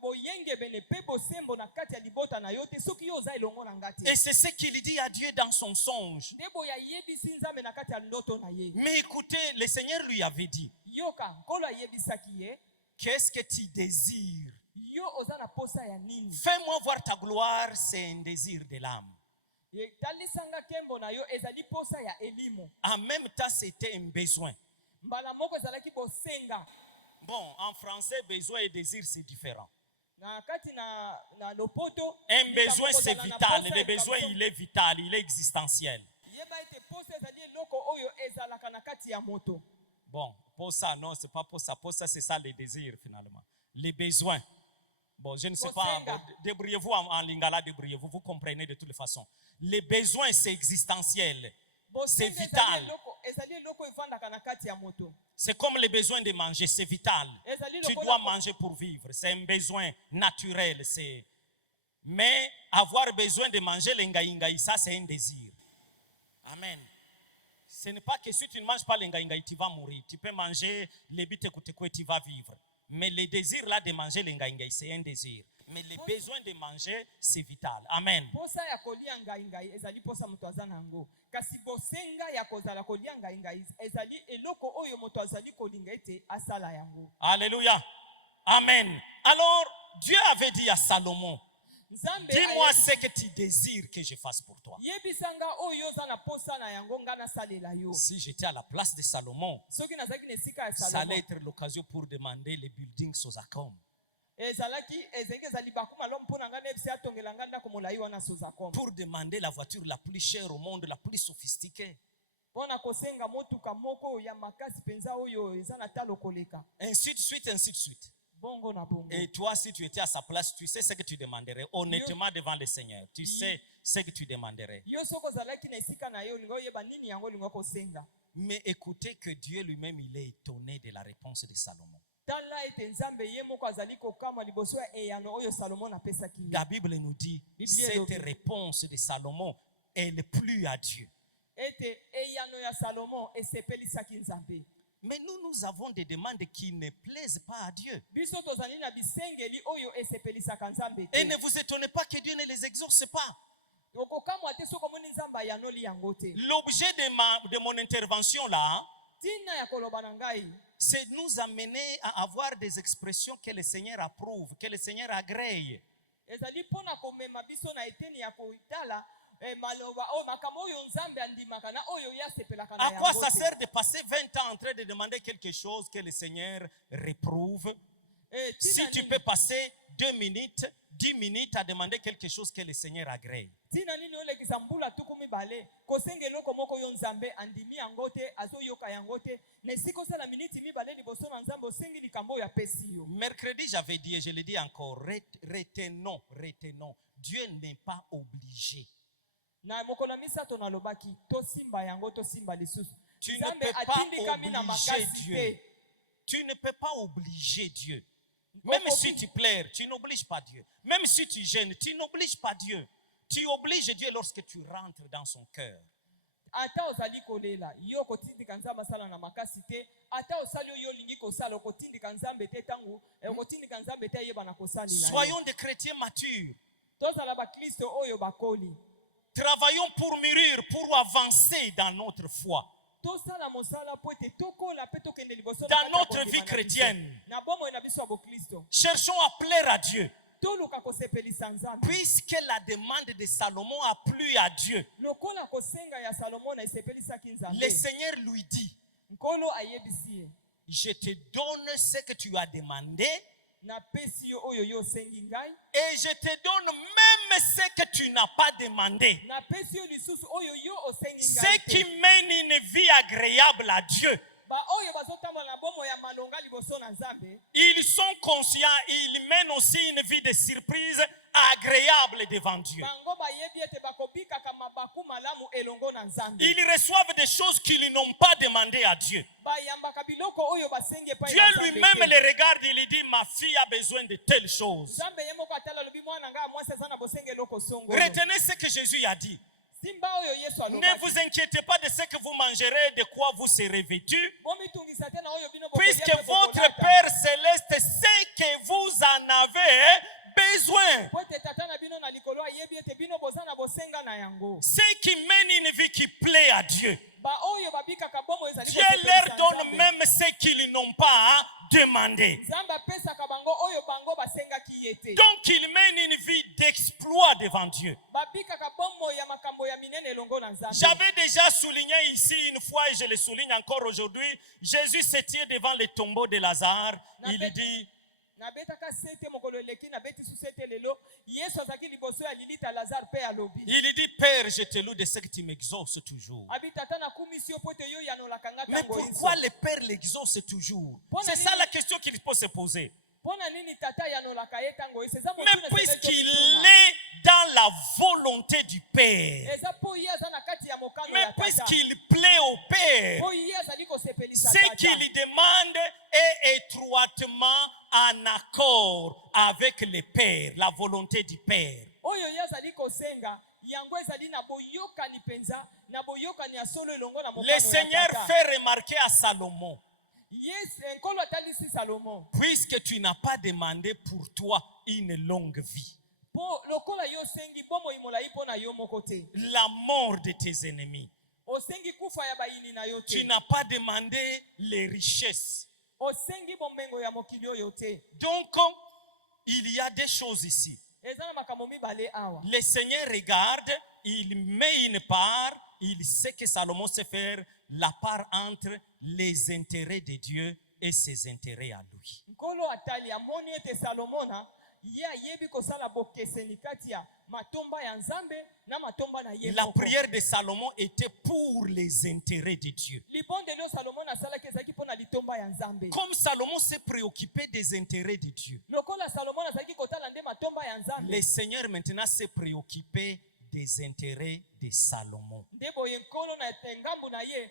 boyenge bene pe bosembo na kati ya libota na yo te soki yo oza elongo na nga te. Et c'est ce qu'il dit à Dieu dans son songe. Nde boya yebisi Nzambe na kati ya ndoto na ye. Mais écoutez, le Seigneur lui avait dit, Yoka nkolo ayebisaki ye. qu'est-ce que tu désires? Yo oza na posa ya nini? Fais-moi voir ta gloire, c'est un désir de l'âme. Talisanga kembo na yo ezali posa ya elimo. En même temps, c'était un besoin. Mbala moko ezalaki bosenga. Bon, en français, besoin et désir, c'est différent. Na kati na lopoto. Un besoin, c'est likambo kozala na vital. posa Le besoin, ekambo. il est vital, il est existentiel. Yeba ete posa ezali eloko oyo ezalaka na kati ya moto. Bon, pour ça, non, c'est pas pour ça. Pour ça, c'est ça les désirs, finalement. Les besoins. Bon, je ne sais pas. Bon, débrouillez-vous en lingala, débrouillez-vous. Vous comprenez de toutes les façons. Les besoins, c'est existentiel. C'est Bosenga vital. ezali eloko evandaka na kati ya moto. C'est comme le besoin de manger, c'est vital. Ezali Tu lokola dois manger pour vivre. C'est un besoin naturel. Mais avoir besoin de manger l'engaïngaï, ça, c'est un désir. Amen. Ce n'est pas que si tu ne manges pas l'engaïngaï, tu vas mourir. Tu peux manger les bitekoutekoué, tu vas vivre. Mais le désir là de manger l'engaïngaï, c'est un désir. Mais le besoin de manger, c'est vital. Amen. posa ya kolia ngai ezali posa moto aza nango. Kasi bosenga ya kozala kolia ngai ezali eloko oyo moto azali kolinga ete asala yango. Alléluia. Amen. Alors, Dieu avait dit à Salomon, Nzambe dis-moi ce que tu désires que je fasse pour toi. yebisanga oyo za na posa na yango nga nasalela yo. Si j'étais à la place de Salomon, Soki nazaki na esika ya ça allait Salomo. être l'occasion pour demander les buildings Sozacom. Ezalaki ezenge ezali bakuma lo mpona nga nebisi atongela nga ndako molai wana Sozacom. Pour demander la voiture la plus chère au monde, la plus sophistiquée. Pona kosenga motuka moko ya makasi penza oyo eza na talo koleka. Ainsi de suite, ainsi de suite. Bongo na bongo. Et toi, si tu étais à sa place, tu sais ce que tu demanderais. Honnêtement devant le Seigneur. Tu sais ce que tu demanderais. Yo soko zalaki na esika na yo lingo yeba nini yango lingo kosenga. Mais écoutez que Dieu lui-même, il est étonné de la réponse de Salomon. Tala ete Nzambe ye moko azali kokama liboso ya eyano oyo Salomo napesaki ye. La Bible nous dit, cette réponse de Salomon, elle plut à Dieu. Ete eyano ya Salomo esepelisaki Nzambe. Mais nous avons des demandes qui ne plaisent pas à Dieu. Biso tozali na bisengeli oyo esepelisaka Nzambe Et ne te. vous étonnez pas que Dieu ne les exauce pas. Okokamwa te soko moni Nzambe ayanoli yango te. L'objet de mon intervention là, Tina ya koloba na ngai c'est de nous amener à avoir des expressions que le Seigneur approuve, que le Seigneur agrée. ezali pona komema biso na eteni ya koitala maloba o makambo oyo Nzambe andimaka na oyo yasepelaka na À quoi yango ça te. sert de passer 20 ans en train de demander quelque chose que le Seigneur réprouve? Si tu peux passer 2 minutes, 10 minutes à demander quelque chose que le Seigneur agrée. tina nini olekisa mbula tuku mibale kosenga eloko moko yo nzambe andimi yango te azoyoka yango te na esika osala miniti mibale liboso na nzambe osengi likambo oyo apesi yo. Mercredi, j'avais dit et je le dis encore, retenons. Dieu n'est pas obligé. Na mokolo misato nalobaki tosimba yango tosimba lisusu. Tu ne Nzambe peux pas atindikami na obliger makasi Dieu. te. Tu ne peux pas obliger Dieu. Même si tu pleures, tu n'obliges pas Dieu. Même si tu gênes, tu n'obliges pas Dieu. Tu obliges Dieu lorsque tu rentres dans son cœur. Ata ozali kolela yo kotindika nzambe asala na makasi te, ata osali yo lingi kosala okotindika nzambe te tangu okotindika nzambe te yeba na kosalila. Soyons des chrétiens matures. Tozala ba Kristo oyo bakoli. Travaillons pour mûrir, pour avancer dans notre foi. Tosala mosala po ete tokola pe tokende liboso Dans notre vie chrétienne. na bomo na biso abo Kristo. Cherchons à plaire à Dieu. Toluka kosepelisa nzambe. Puisque la demande de Salomon a plu à Dieu, Lokola kosenga ya Salomo na esepelisaki nzambe. le Seigneur lui dit, Nkolo ayebisi ye. je te donne ce que tu as demandé Na pesi yo oyo yo sengi ngai. et je te donne même ce que tu n'as pas demandé. Na pesi yo lisusu oyo yo osengi ngai. Ceux qui mènent une vie agréable à Dieu, Ba oyo bazotambola na bomo ya malonga liboso na nzambe. ils sont conscients, ils mènent aussi une vie de surprise agréable devant Dieu. Bango bayebi ete bakobika kama baku malamu elongo na nzambe. Ils reçoivent des choses qu'ils n'ont pas demandé à Dieu. Bayambaka biloko oyo basenge pa Dieu lui-même les regarde et lui dit, ma fille a besoin de telles choses. Nzambe yemoko atala lobi mwana nga mwasi aza na bosenge eloko songo. Retenez ce que Jésus a dit. Simba oyo Yesu Ne alobaki. vous inquiétez pas de ce que vous mangerez, de quoi vous serez vêtus, Bomitungisa te na oyo bino puisque bokolia pe votre bokolata. Père céleste sait que vous en avez besoin. Po ete tata na bino na likolo ayebi ete bino boza na bosenga na yango. Ceux qui mènent une vie qui plaît à Dieu, Ba oyo babikaka bomo ezali Dieu kosepelisa leur donne Nzambe. même ce qu'ils n'ont pas demandé. Nzambe apesaka bango oyo bango basengaki ye te. Donc ils mènent une vie d'exploit devant Dieu. Babikaka bomo ya makambo ya minene elongo na Nzambe. J'avais déjà souligné ici une fois et je le souligne encore aujourd'hui, Jésus se tient devant le tombeau de Lazare, il dit, Nabetaka sete mokolo eleki na beti susete lelo Yesu azaki liboso ya lilita Lazare pe alobi. il dit, Père, je te loue de ce que tu m'exauces toujours. Abitata na kumisi yo pote yo yanolaka nga Mais tango pourquoi inso. le Père l'exauce toujours? Bon, C'est ça la question qu'il faut se poser. Pona nini tata yanolaka ye tango inso. Eza Mais motuna puisqu'il est dans la volonté du Père, Eza po ye aza na kati ya mokano mais ya tata. puisqu'il plaît au Père, Po ye azali kosepelisa ce tata. qu'il demande est étroitement en accord avec le Père, la volonté du Père. Oyo ye azali kosenga yango ezali na boyokani penza na boyokani ya solo elongo na mokano Le ya Seigneur tata. fait remarquer à Salomon, Yes, nkolo atalisi Salomo. puisque tu n'as pas demandé pour toi une longue vie, Po lokola yo sengi bomo imolai po na yo moko te. la mort de tes ennemis, Osengi kufa ya bayini na yo tu te. n'as pas demandé les richesses. Osengi bomengo ya mokili oyo te. Donc, il y a des choses ici. Eza na makambo mibale awa. Le Seigneur regarde, il met une part, il sait que Salomon sait faire la part entre les intérêts de Dieu et ses intérêts à lui. Nkolo atali amoni ete Salomona ye ayebi kosala bokeseni kati ya matomba ya Nzambe na matomba na ye La moko. prière de Salomon était pour les intérêts de Dieu. Libonde leo Salomona asalaki ezalaki mpo na litomba ya Nzambe. Comme Salomon s'est préoccupé des intérêts de Dieu, Lokola Salomona azalaki kotala nde matomba ya Nzambe. le Seigneur maintenant s'est préoccupé des intérêts de Salomon. Nde boye nkolo na ngambu na ye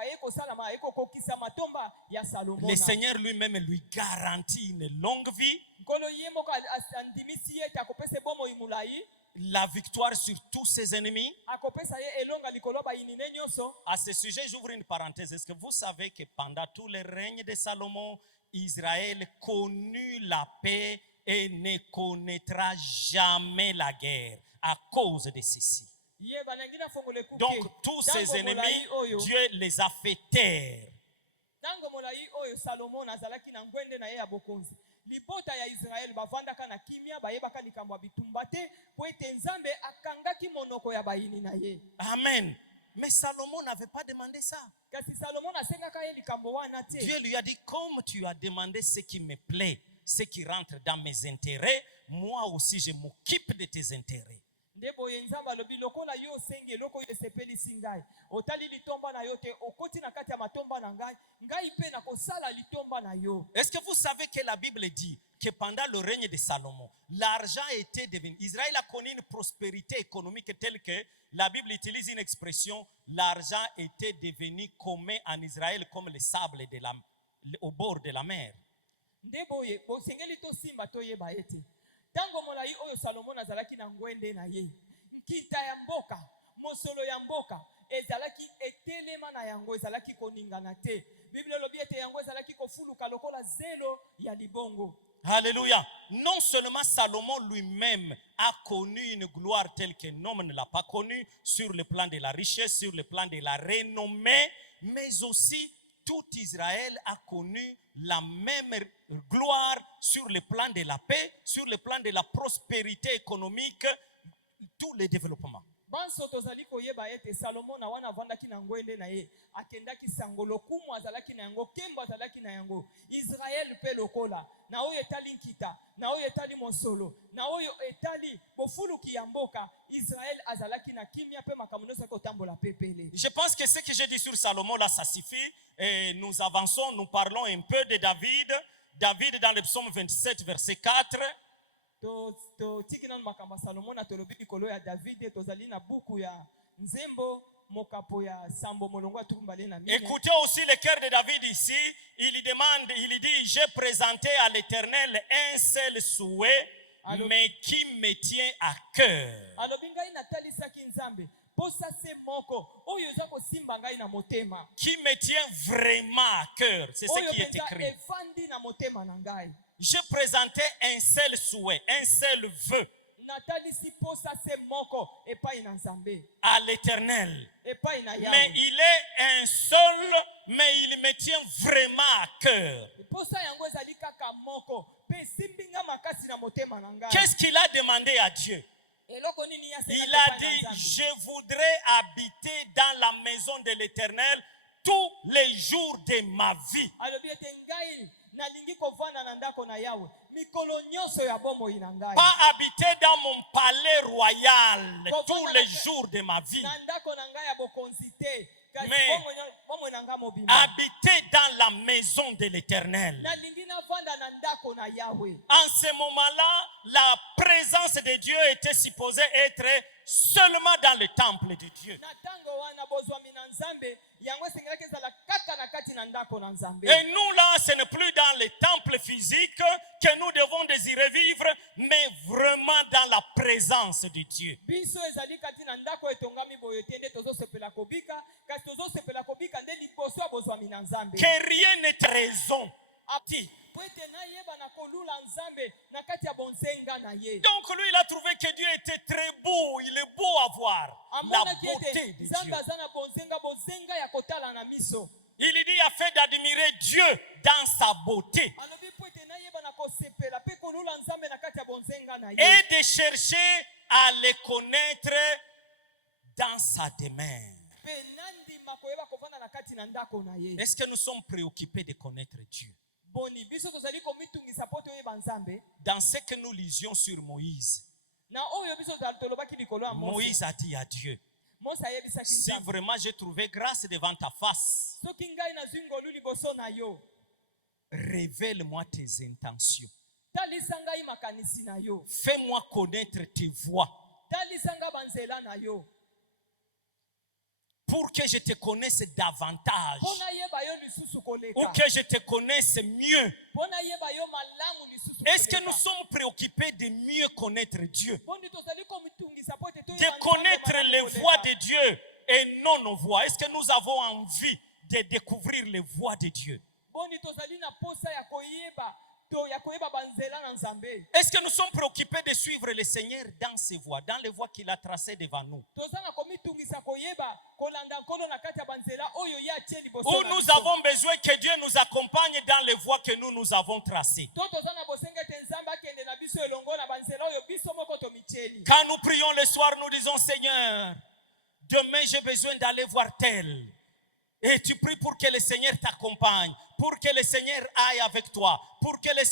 aye kosala aye kokokisa matomba ya Salomona. Le Seigneur lui-même lui garantit une longue vie, Nkolo ye moko andimisi ye ete akopesa bomo imulai. la victoire sur tous ses ennemis. Akopesa ye elonga likolo bayini ne nyonso. À ce sujet, j'ouvre une parenthèse. Est-ce que vous savez que pendant tout le règne de Salomon, Israël connut la paix et ne connaîtra jamais la guerre à cause de ceci? Ye banangina fongole kuke. Donc, tous ses Tango ennemis, molai oyo. Dieu les a fait taire. Tango molai oyo Salomon azalaki na ngwende na ye ya bokonzi. Libota ya Israel bavandaka na kimia bayebaka likambo ya bitumba te po ete Nzambe akangaki monoko ya bayini na ye. Amen. Mais Salomon n'avait pas demandé ça. Kasi Salomon asengaka ye likambo wana te. Dieu lui a dit, comme tu as demandé ce qui me plaît, ce qui rentre dans mes intérêts, moi aussi je m'occupe de tes intérêts. nde boye nzambe alobi lokola yo osengi eloko oyo esepelisi ngai otali litomba na yo te okoti na kati ya matomba na ngai ngai mpe nakosala litomba na yo. Est-ce que vous savez que la Bible dit que pendant le règne de Salomon, l'argent était devenu... Israël a connu une prospérité économique telle que la Bible utilise une expression, l'argent était devenu commun en Israël comme le sable au bord de la mer. Nde boye bosengeli tosimba toyeba ete tango molai oyo Salomon azalaki na ngwende na ye nkita ya mboka mosolo ya mboka ezalaki etelema na yango ezalaki koningana te. Bible elobi ete yango ezalaki kofuluka lokola zelo ya libongo. Alléluia. Non seulement Salomon lui-même a connu une gloire telle que l'homme ne l'a pas connue sur le plan de la richesse, sur le plan de la renommée, mais aussi tout Israël a connu la même gloire sur le plan de la paix, sur le plan de la prospérité économique, tout le développement. Banso tozali koyeba ete Salomon na wana vandaki na ngwende na ye akendaki sango lokumu azalaki na yango kembo azalaki na yango Israël pe lokola na oyo etali nkita na oyo etali mosolo na oyo etali bofuluki ya mboka Israël azalaki na kimia pe makambo nyonso kotambola pepele. Je pense que ce que j'ai dit sur Salomon là ça suffit et nous avançons, nous parlons un peu de David. David dans le psaume 27 verset 4. Tikina makambo Salomon na tolobi likolo ya David tozali na buku ya nzembo mokapo ya sambo molongo atumbale na mine. Écoutez aussi le cœur de David ici, il dit j'ai présenté à l'Éternel un seul souhait mais qui me tient à cœur. Alobi ngai natalisaki nzambe posa se moko oyo za kosimba ngai na motema. Qui me tient vraiment à cœur, c'est ce qui est écrit. Efandi na motema na ngai. J'ai présenté un seul souhait, un seul vœu à l'Éternel. Mais il est un seul, mais il me tient vraiment à cœur. Qu'est-ce qu'il a demandé à Dieu? Il a dit, je voudrais habiter dans la maison de l'Éternel tous les jours de ma vie. Pas habiter dans mon palais royal tous les jours de ma vie, mais habiter dans la maison de l'Éternel. En ce moment-là, la présence de Dieu était supposée être seulement dans le temple de Dieu. Et nous là, ce n'est plus dans le temple physique que nous devons désirer vivre, mais vraiment dans la présence de Dieu. Que rien n'est raison. Donc lui il a trouvé que Dieu était très beau, il est beau à voir, la beauté de Dieu. Il dit afin d'admirer Dieu dans sa beauté et de chercher à le connaître dans sa demeure. Est-ce que nous sommes préoccupés de connaître Dieu? Dans ce que nous lisions sur Moïse, Moïse a dit à Dieu, si vraiment j'ai trouvé grâce devant ta face, révèle-moi tes intentions. Fais-moi connaître tes voies, pour que je te connaisse davantage, ou que je te connaisse mieux. Est-ce que nous sommes préoccupés de mieux connaître Dieu, de connaître les voies de Dieu et non nos voies? Est-ce que nous avons envie de découvrir les voies de Dieu? Est-ce que nous sommes préoccupés de suivre le Seigneur dans ses voies, dans les voies qu'il a tracées devant nous? Ou nous avons besoin que Dieu nous accompagne dans les voies que nous avons tracées? Quand nous prions le soir, nous disons, Seigneur, demain j'ai besoin d'aller voir tel. Et tu pries pour que le Seigneur t'accompagne, pour que le Seigneur aille avec toi, pour que le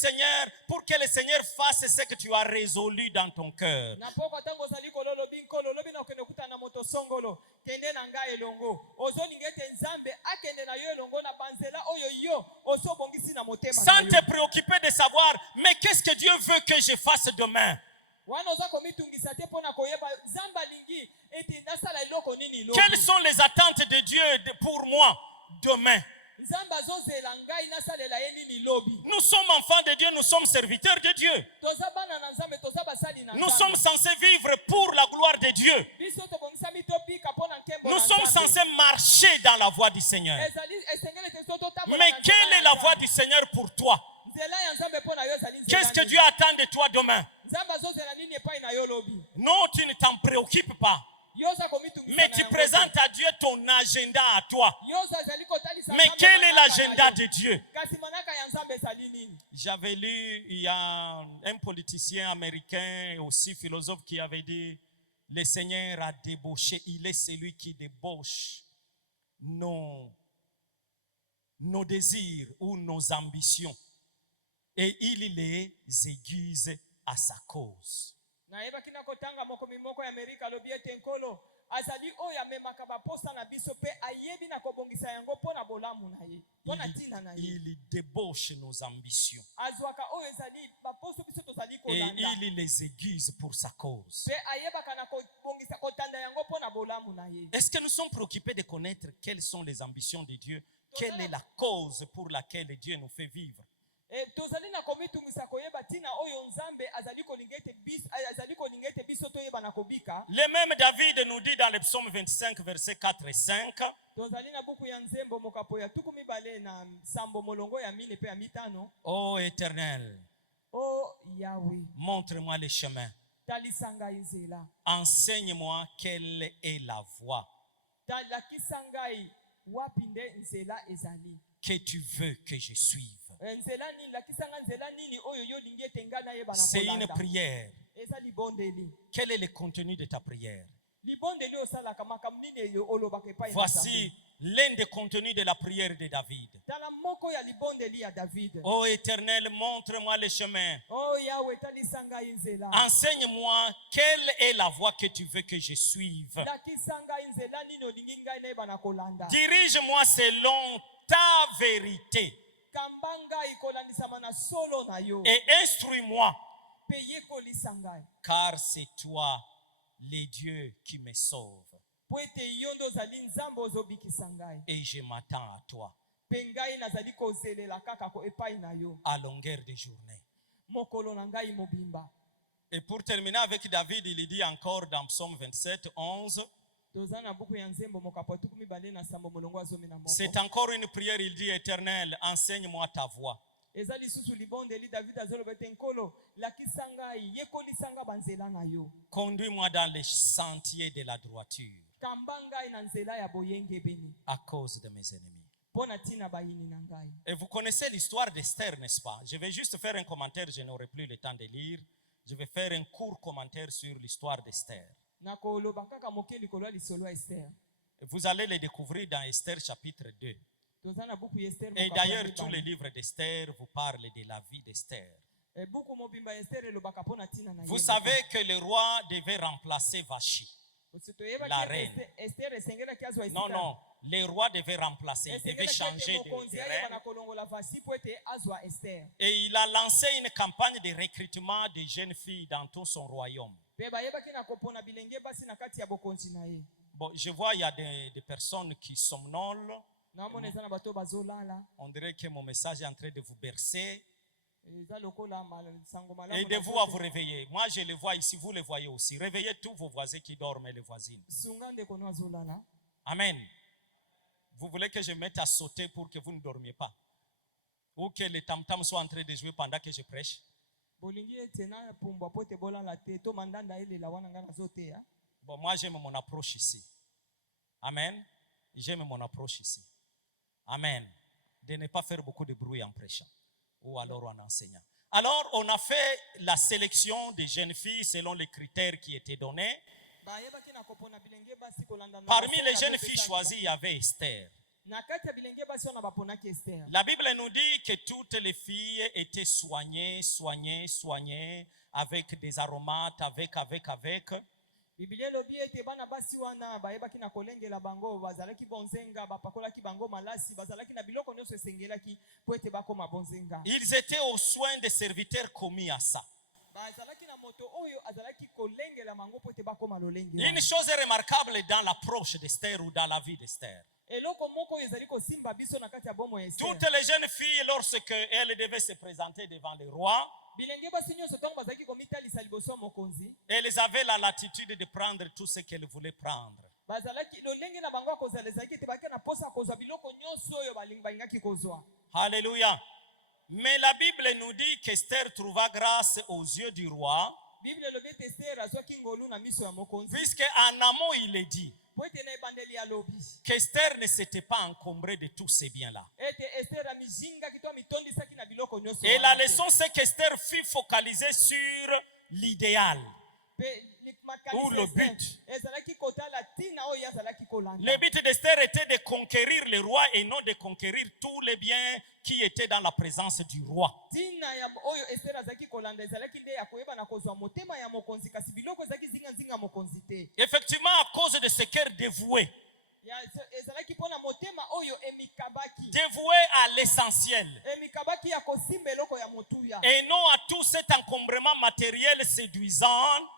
Seigneur fasse ce que tu as résolu dans ton cœur. na poko ntango ozali kololobi nkolo olobi na okende okuta na moto songolo kende na ngai elongo ozolinga ete nzambe akende na yo elongo na banzela oyo yo osobongisi na motema na Sans yo te préoccuper de savoir, mais qu'est-ce que Dieu veut que je fasse demain? wana oza komitungisa te mpo na koyeba nzambe alingi ete nasala eloko nini lobi Quelles sont les attentes de Dieu pour moi demain? nzambe azozela ngai nasalela ye nini lobi Nous sommes enfants de Dieu, nous sommes serviteurs de Dieu. toza bana na nzambe toza basali na Nous nzambe sommes censés vivre pour la gloire de Dieu. biso tobongisami tobika mpo na nkembo Nous na sommes Nzambe. censés marcher dans la voie du Seigneur. ezali esengeli te so totambola Mais na nzela quelle ya est la Nzambe. voie du Seigneur pour toi? nzela ya nzambe mpo na yo ezali nzela Qu'est-ce que nini? Dieu attend de toi demain? nzambe azozela nini epai na yo lobi Non, tu ne t'en préoccupes pas. yo oza komitungisa Mais na tu yango présentes te. à Dieu ton agenda à toi. yo oza ezali kotalisa Mais Nzambe quel est manaka l'agenda na de yo. Dieu? kasi manaka ya nzambe ezali nini J'avais lu, il y a un politicien américain et aussi philosophe qui avait dit, le Seigneur a débauché, il est celui qui débauche nos désirs ou nos ambitions. Et il les aiguise à sa cause. nayebaki na kotanga mokomi moko ya amerika alobi ete nkolo azali oyo amemaka baposa na biso mpe ayebi na kobongisa yango mpo na bolamu na ye mpo na ntina na ye Il débauche nos ambitions. azwaka oyo ezali baposo biso tozali Et kolanda il les aiguise pour sa cause. mpe ayebaka na kobongisa kotanda yango mpo na bolamu na ye Est-ce que nous sommes préoccupés de connaître quelles sont les ambitions de Dieu? Quelle est la cause pour laquelle Dieu nous fait vivre? tozali na komitungisa koyeba ntina oyo nzambe azali kolinga ete biso toyeba na kobika Le même David nous dit dans le psaume 25, versets 4 et 5, tozali na buku ya nzembo mokapo ya tuku mibale na nsambo molongo ya mine mpe ya mitano ô Éternel, o yawe montre-moi le chemin. talisa ngai nzela Enseigne-moi quelle est la voie talakisa ngai wapi nde nzela ezali que tu veux que je suive. nzela nini lakisa ngai nzela nini oyo yo olingi ete ngai nayeba na C'est une kolanda prière. eza libondeli Quel est le contenu de ta prière? libondeli osalaka makambo nini olobaka epai na Voici Nzambe. l'un des contenus de la prière de David. tala moko ya libondeli ya david Ô Éternel, montre-moi le chemin. o yawe talisa ngai nzela Enseigne-moi quelle est la voie que tu veux que je suive. lakisa ngai nzela nini olingi ngai nayeba na kolanda Dirige-moi selon ta vérité kamba ngai kolandisama na solo na yo et instruis-moi, mpe yekolisa ngai car c'est toi, le Dieu, qui me sauve. mpo ete yo nde ozali nzambe ozobikisa ngai Et je m'attends à toi mpe ngai nazali kozelela kaka epai na yo à longueur de journée. mokolo na ngai mobimba Et pour terminer avec David, il dit encore dans Psaume 27, 11, toza na buku ya nzembo mokapo ya tuku mibale na nsambo molongo ya zomi na moko c'est encore une prière, il dit, Éternel, enseigne-moi ta voie. eza lisusu libondeli david azoloba ete nkolo lakisa ngai yekolisa ngai banzela na yo Conduis-moi dans les sentiers de la droiture kamba ngai na nzela ya boyengebeni à cause de mes ennemis. mpo na ntina bayini na ngai Et vous connaissez l'histoire d'Esther, n'est-ce pas? Je vais juste faire un commentaire, je n'aurai plus le temps de lire. Je vais faire un court commentaire sur l'histoire d'Esther. nakoloba kaka moke likolo ya lisolo ya ester Vous allez le découvrir dans Esther chapitre 2. toza na buku ya ester Et mokapo ya d'ailleurs, mibale. tous les livres d'Esther vous parlent de la vie d'Esther. buku mobimba ya ester elobaka mpo na ntina na ye Vous moko. savez que le roi devait remplacer Vachi. Osi toyebaki la ete reine. ester esengelaki azwa Non, non, le roi devait remplacer, il devait changer mokonzi de ayeba reine. na kolongola vasi mpo ete azwa ester Et il a lancé une campagne de recrutement de jeunes filles dans tout son royaume. mpe bayebaki na kopona bilenge basi na kati ya bokonzi na ye Bon, je vois, il y a des personnes qui somnolent. naomona eza na bato bazolala On dirait que mon message est en train de vous bercer. eza lokola sango malamu na Aidez-vous à zote. vous réveiller. Moi, je le vois ici, vous le voyez aussi. Réveillez tous vos voisins qui dorment et les voisines. sunga ndeko no azolala Amen. Vous voulez que je mette à sauter pour que vous ne dormiez pas? Ou que les tam-tams soient en train de jouer pendant que je prêche? bolingi ete na pumbwa po ete bolala te to mandanda elela wana ngai nazoteya Bon, moi, j'aime mon approche ici. Amen. J'aime mon approche ici. Amen. De ne pas faire beaucoup de bruit en prêchant ou alors en enseignant. Alors, on a fait la sélection des jeunes filles selon les critères qui étaient donnés. bayebaki na kopona bilenge basi kolanda na Parmi basala les jeunes bazopesa- filles choisies, il y avait Esther. na kati ya bilenge basi wana baponaki Esther. La Bible nous dit que toutes les filles étaient soignées avec des aromates, avec. Biblia elobi ete bana basi wana bayebaki na kolengela bango, bazalaki bonzenga, bapakolaki bango malasi, bazalaki na biloko nyonso esengelaki po ete bakoma bonzenga. Ils étaient aux soins des serviteurs commis à ça. Bazalaki na moto oyo azalaki kolengela bango po ete bakoma lolenge. Une chose remarquable dans l'approche d'Esther ou dans la vie d'Esther. Eloko moko ezali kosimba biso na kati ya bomo ya Esther. Toutes les jeunes filles, lorsque elles devaient se présenter devant le roi, bilenge basi nyonso ntango bazalaki komitalisa liboso ya mokonzi, elles avaient la latitude de prendre tout ce qu'elles voulaient prendre. bazalaki lolenge na bango akozala ezalaki ete baki na posa kozwa biloko nyonso oyo balingaki kozwa. Alléluia. Mais la Bible nous dit qu'Esther trouva grâce aux yeux du roi, Bible elobi ete Esther azwaki ngolu na miso ya mokonzi, puisque en amont il est dit po ete na ebandeli ya lobi qu'Esther ne s'était pas encombrée de tous ces biens-là. ete Esther amijingaki to amitondisaki na biloko nyonso. Et la leçon, c'est qu'Esther fut focalisée sur l'idéal ou le but. Le but d'Esther était de conquérir le roi et non de conquérir tous les biens qui étaient dans la présence du roi. Effectivement, à cause de ce cœur dévoué à l'essentiel et non à tout cet encombrement matériel séduisant,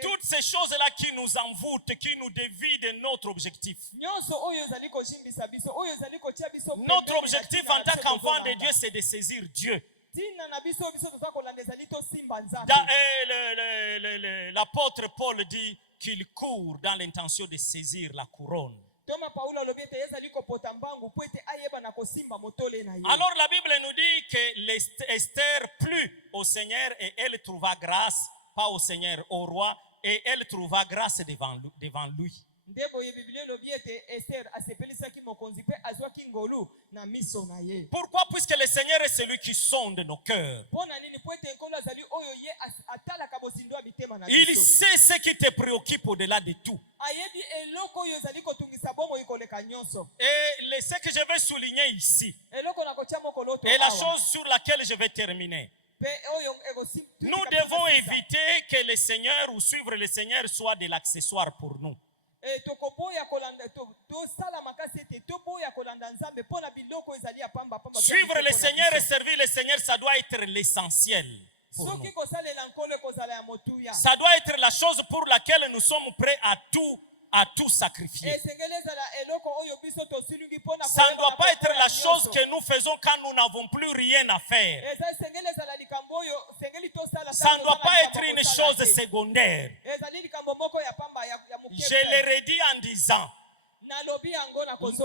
toutes ces choses-là qui nous envoûtent, qui nous dévient de notre objectif. Notre objectif en tant qu'enfant de Dieu, c'est de saisir Dieu. L'apôtre Paul dit qu'il court dans l'intention de saisir la couronne. Alors la Bible nous dit que Esther plut au Seigneur et elle trouva grâce, pas au Seigneur, au roi, et elle trouva grâce devant lui. Pourquoi? Puisque le Seigneur est celui qui sonde nos cœurs. Il sait ce qui te préoccupe au-delà de tout. Et ce que je vais souligner ici, et la chose sur laquelle je vais terminer, nous devons éviter que le Seigneur ou suivre le Seigneur soit de l'accessoire pour nous. Suivre le Seigneur et servir le Seigneur, ça doit être l'essentiel. Ça doit être la chose pour laquelle nous sommes prêts à tout sacrifier. Ça ne doit pas être la chose que nous faisons quand nous n'avons plus rien à faire. Ça ne doit pas être une chose secondaire. Je l'ai redit en disant,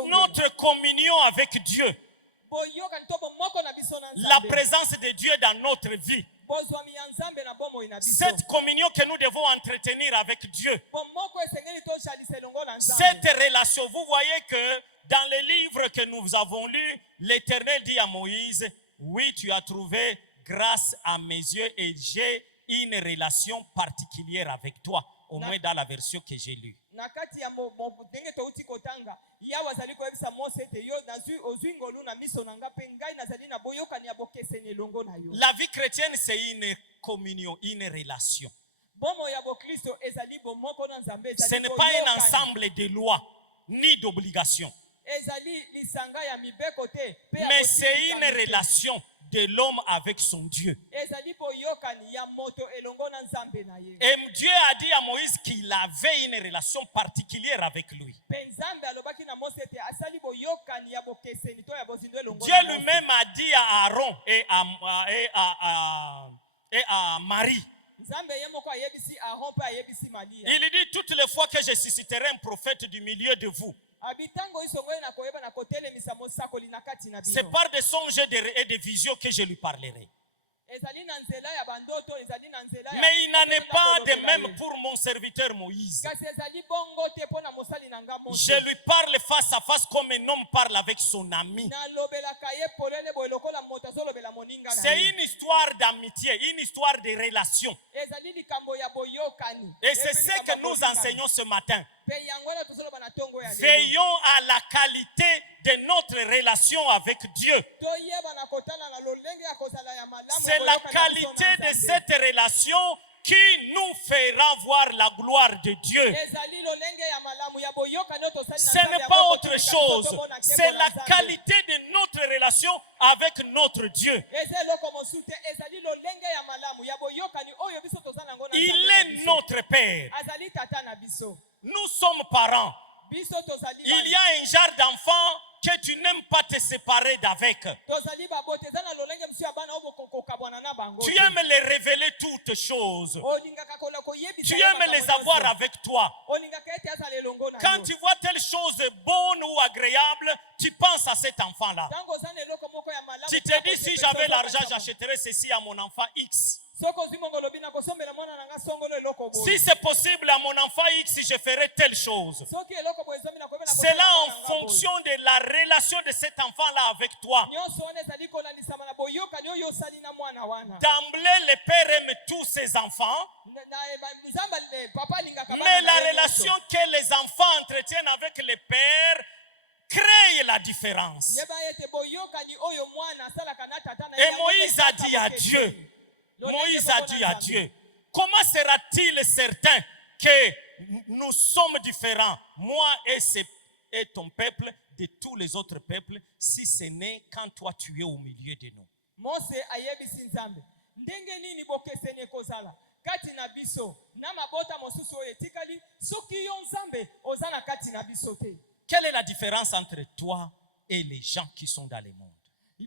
notre communion avec Dieu, la présence de Dieu dans notre vie, cette communion que nous devons entretenir avec Dieu, cette relation, vous voyez que dans les livres que nous avons lus, l'Éternel dit à Moïse, oui, tu as trouvé grâce à mes yeux et j'ai une relation particulière avec toi, au moins dans la version que j'ai lue. La vie chrétienne, c'est une communion, une relation. Ce n'est pas un ensemble de lois ni d'obligations, mais c'est une relation de l'homme avec son Dieu. Et Dieu a dit à Moïse qu'il avait une relation particulière avec lui. Dieu lui-même a dit à Aaron et à Marie, il dit, toutes les fois que je susciterai un prophète du milieu de vous, c'est par des songes et des visions que je lui parlerai. ezali na nzela ya bandoto, ezali na nzela ya Mais il n'en est pas de kolobela même ye. pour mon serviteur Moïse. Kasi ezali bongo te mpo na mosali na nga Mose. Je lui parle face à face comme un homme parle avec son ami. nalobelaka ye polele boye lokola moto azolobela moninga na C'est ye. une histoire d'amitié, une histoire de relation. ezali likambo ya boyokani. Et c'est ce que nous enseignons ce matin. Pe yango wana tozoloba na ntongo ya lelo. Veillons à la qualité de notre relation avec Dieu. toyeba na kotala na lolenge ya kozala ya malamu. C'est la qualité de cette relation qui nous fera voir la gloire de Dieu. ezali lolenge ya malamu ya boyokani oyo tosali na Ce Nzambe n'est yango pas koto autre na chose. biso tomona nkembo C'est na la Nzambe. qualité de notre relation avec notre Dieu. eza eloko mosusu te, ezali lolenge ya malamu ya boyokani oyo biso toza nango na Il Nzambe na est biso. notre Père. azali tata na biso. Nous sommes parents. biso tozali Il y a un genre d'enfant que tu n'aimes pas te séparer d'avec. tozali babote eza na lolenge mosusu ya bana oyo bokokabwana na bango Tu te. aimes les révéler toutes choses. olingaka koyebisa Tu ye aimes makambo les avoir nyonso. avec toi. olingaka ete azala elongo na Quand yo. tu vois telle chose bonne ou agréable, tu penses à cet enfant-là. ntango oza na eloko moko ya malamu Tu te dis, si j'avais l'argent, j'achèterais ceci à mon enfant X. soki ozwi mongo olobi na kosombela mwana na nga songolo eloko boye. Si c'est possible à mon enfant X, je ferai telle chose. soki eloko boye ezomi na koyebela C'est là kosombela en mwana na nga boye. fonction de la relation de cet enfant-là avec toi. nyonso wana ezali kolandisama na boyokani oyo osali na mwana wana. D'emblée, le père aime tous ses enfants, nzambe papa alingaka bana mais na la ye relation nyonso. que les enfants entretiennent avec le père crée la différence. yeba ete boyokani oyo mwana asalaka na tata na Et ye, Moïse a yango dit à ekeseni. Dieu, Lolenge Moïse moko a na dit à Nzambe. Dieu, comment sera-t-il certain que nous sommes différents, moi et ton peuple, de tous les autres peuples, si ce n'est quand toi tu es au milieu de nous? mose ayebisi nzambe ndenge nini bokeseni ekozala kati na biso na mabota mosusu oyo etikali soki yo nzambe oza na kati na biso te. Quelle est la différence entre toi et les gens qui sont dans le monde?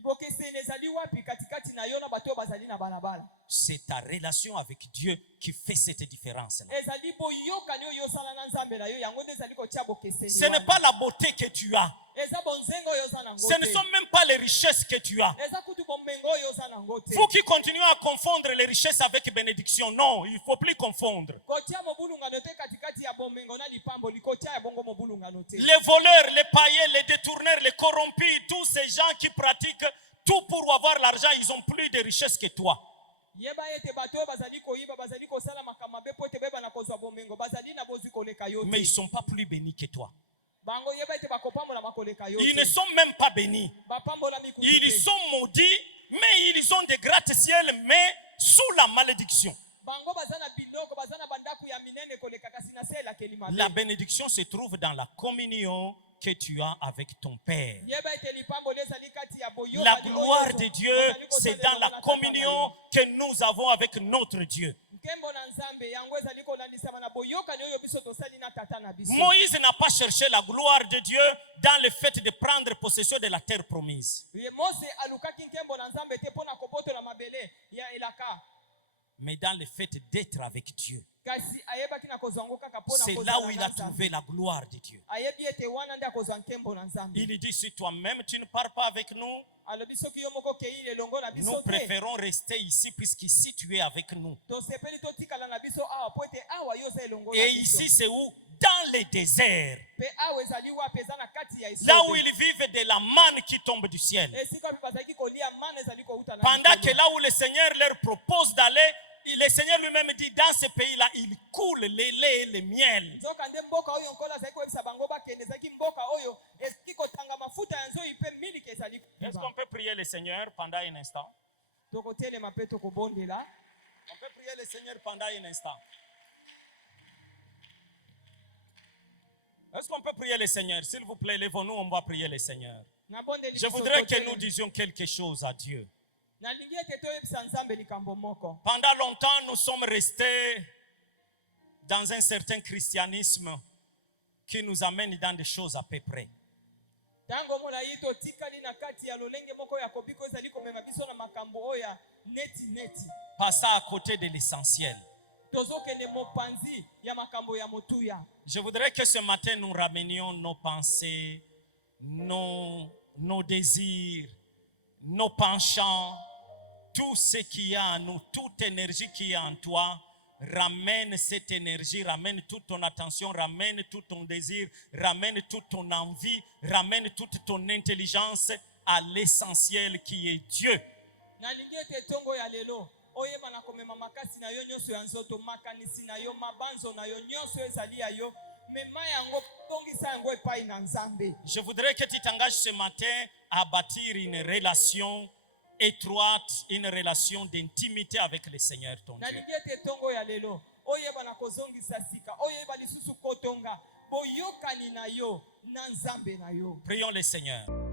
bokeseni ezali wapi katikati na yo na bato oyo bazali na balabala. C'est ta relation avec Dieu qui fait cette différence-là. ezali boyokani oyo osala na nzambe na yo yango nde ezali kotia bokeseni Ce n'est pas la beauté que tu as. eza bonzenga oyo oza nango Ce ne te. sont même pas les richesses que tu as. eza kutu bomengo oyo oza nango te. Vous qui continuez à confondre les richesses avec bénédiction, non, il ne faut plus confondre. kotia mobulungano te katikati ya bomengo na lipambo likotia ya bongo mobulungano te. Les voleurs, les païens, les détourneurs, les corrompus, tous ces gens qui pratiquent tout pour avoir l'argent, ils ont plus de richesses que toi. yeba ete bato oyo bazali koyiba bazali kosala makambo mabe po ete beba na kozwa bomengo bazali na bozwi koleka yo Mais ils te. ne sont pas plus bénis que toi. bango yeba ete bakopambola koleka yo Ils ne te. sont même pas bénis. bapambola mikutu Ils te. sont maudits, mais ils ont des gratte-ciel, mais sous la malédiction. bango baza na biloko baza na bandaku ya minene koleka kasi na se elakeli mabe. La bénédiction se trouve dans la communion que tu as avec ton Père. yeba ete lipamboli ezali kati ya boyokani La oyo gloire ozo- de Dieu, ozali c'est kosalela dans la na tata na communion yo. que nous avons avec notre Dieu. nkembo na nzambe yango ezali kolandisama na boyokani oyo biso tosali na tata na biso. Moïse n'a pas cherché la gloire de Dieu dans le fait de prendre possession de la terre promise, Ye mose alukaki nkembo na nzambe te mpo na kobotola mabele ya elaka mais dans le fait d'être avec Dieu. kasi ayebaki na kozwa yango kaka mpo na C'est là kozala où il na a Nzambe. trouvé la gloire de Dieu. ayebi ete wana nde akozwa nkembo na nzambe. Il dit, si toi-même tu ne pars pas avec nous, alobi soki yo moko okei elongo na nous biso te préférons rester ici puisqu'ici tu es avec nous. tosepeli totikala na biso awa po ete awa yo oza elongo na Et biso. ici c'est où? Dans les déserts. mpe awa ezali wapi eza na kati ya Là où esobe ils vivent de la manne qui tombe du ciel. esika wapi bazalaki kolia mana ezali kouta na Pendant likolo. que là où le Seigneur leur propose d'aller, le Seigneur lui-même dit, dans ce pays-là, il coule le lait et le miel. nzoka nde mboka oyo nkolo azalaki koyebisa bango bakende ezalaki mboka oyo ezalaki kotanga mafuta ya nzoi mpe miliki ezali Est-ce kokiba. qu'on peut prier le Seigneur pendant un instant? tokotelema mpe tokobondela. On peut prier le Seigneur pendant un instant. Est-ce qu'on peut prier le Seigneur? S'il vous plaît, lèvons-nous, on va prier le Seigneur. nabondeli Je biso voudrais que totelema. nous disions quelque chose à Dieu. nalingi ete toyebisa nzambe likambo moko. Pendant longtemps, nous sommes restés dans un certain christianisme qui nous amène dans des choses à peu près. ntango molai totikali na kati ya lolenge moko ya kobiko ezali komema biso na makambo oyo ya neti Passant à côté de l'essentiel. tozokende mopanzi ya makambo ya motuya. Je voudrais que ce matin, nous ramenions nos pensées, nos désirs, nos penchants, tout ce qu'il y a en nous, toute énergie qui est en toi, ramène cette énergie, ramène toute ton attention, ramène tout ton désir, ramène toute ton envie, ramène toute ton intelligence à l'essentiel qui est Dieu. nalingi ete ntongo ya lelo oyeba na komema makasi na yo nyonso ya nzoto makanisi na yo mabanzo na yo nyonso ezali ya yo mema yango tongisa yango epai na Nzambe. Je voudrais que tu t'engages ce matin à bâtir une relation étroite, une relation d'intimité avec le Seigneur ton Dieu. nalingi ete ntongo ya lelo oyeba na kozongisa sika oyeba lisusu kotonga boyokani na yo na Nzambe na yo. Prions le Seigneur.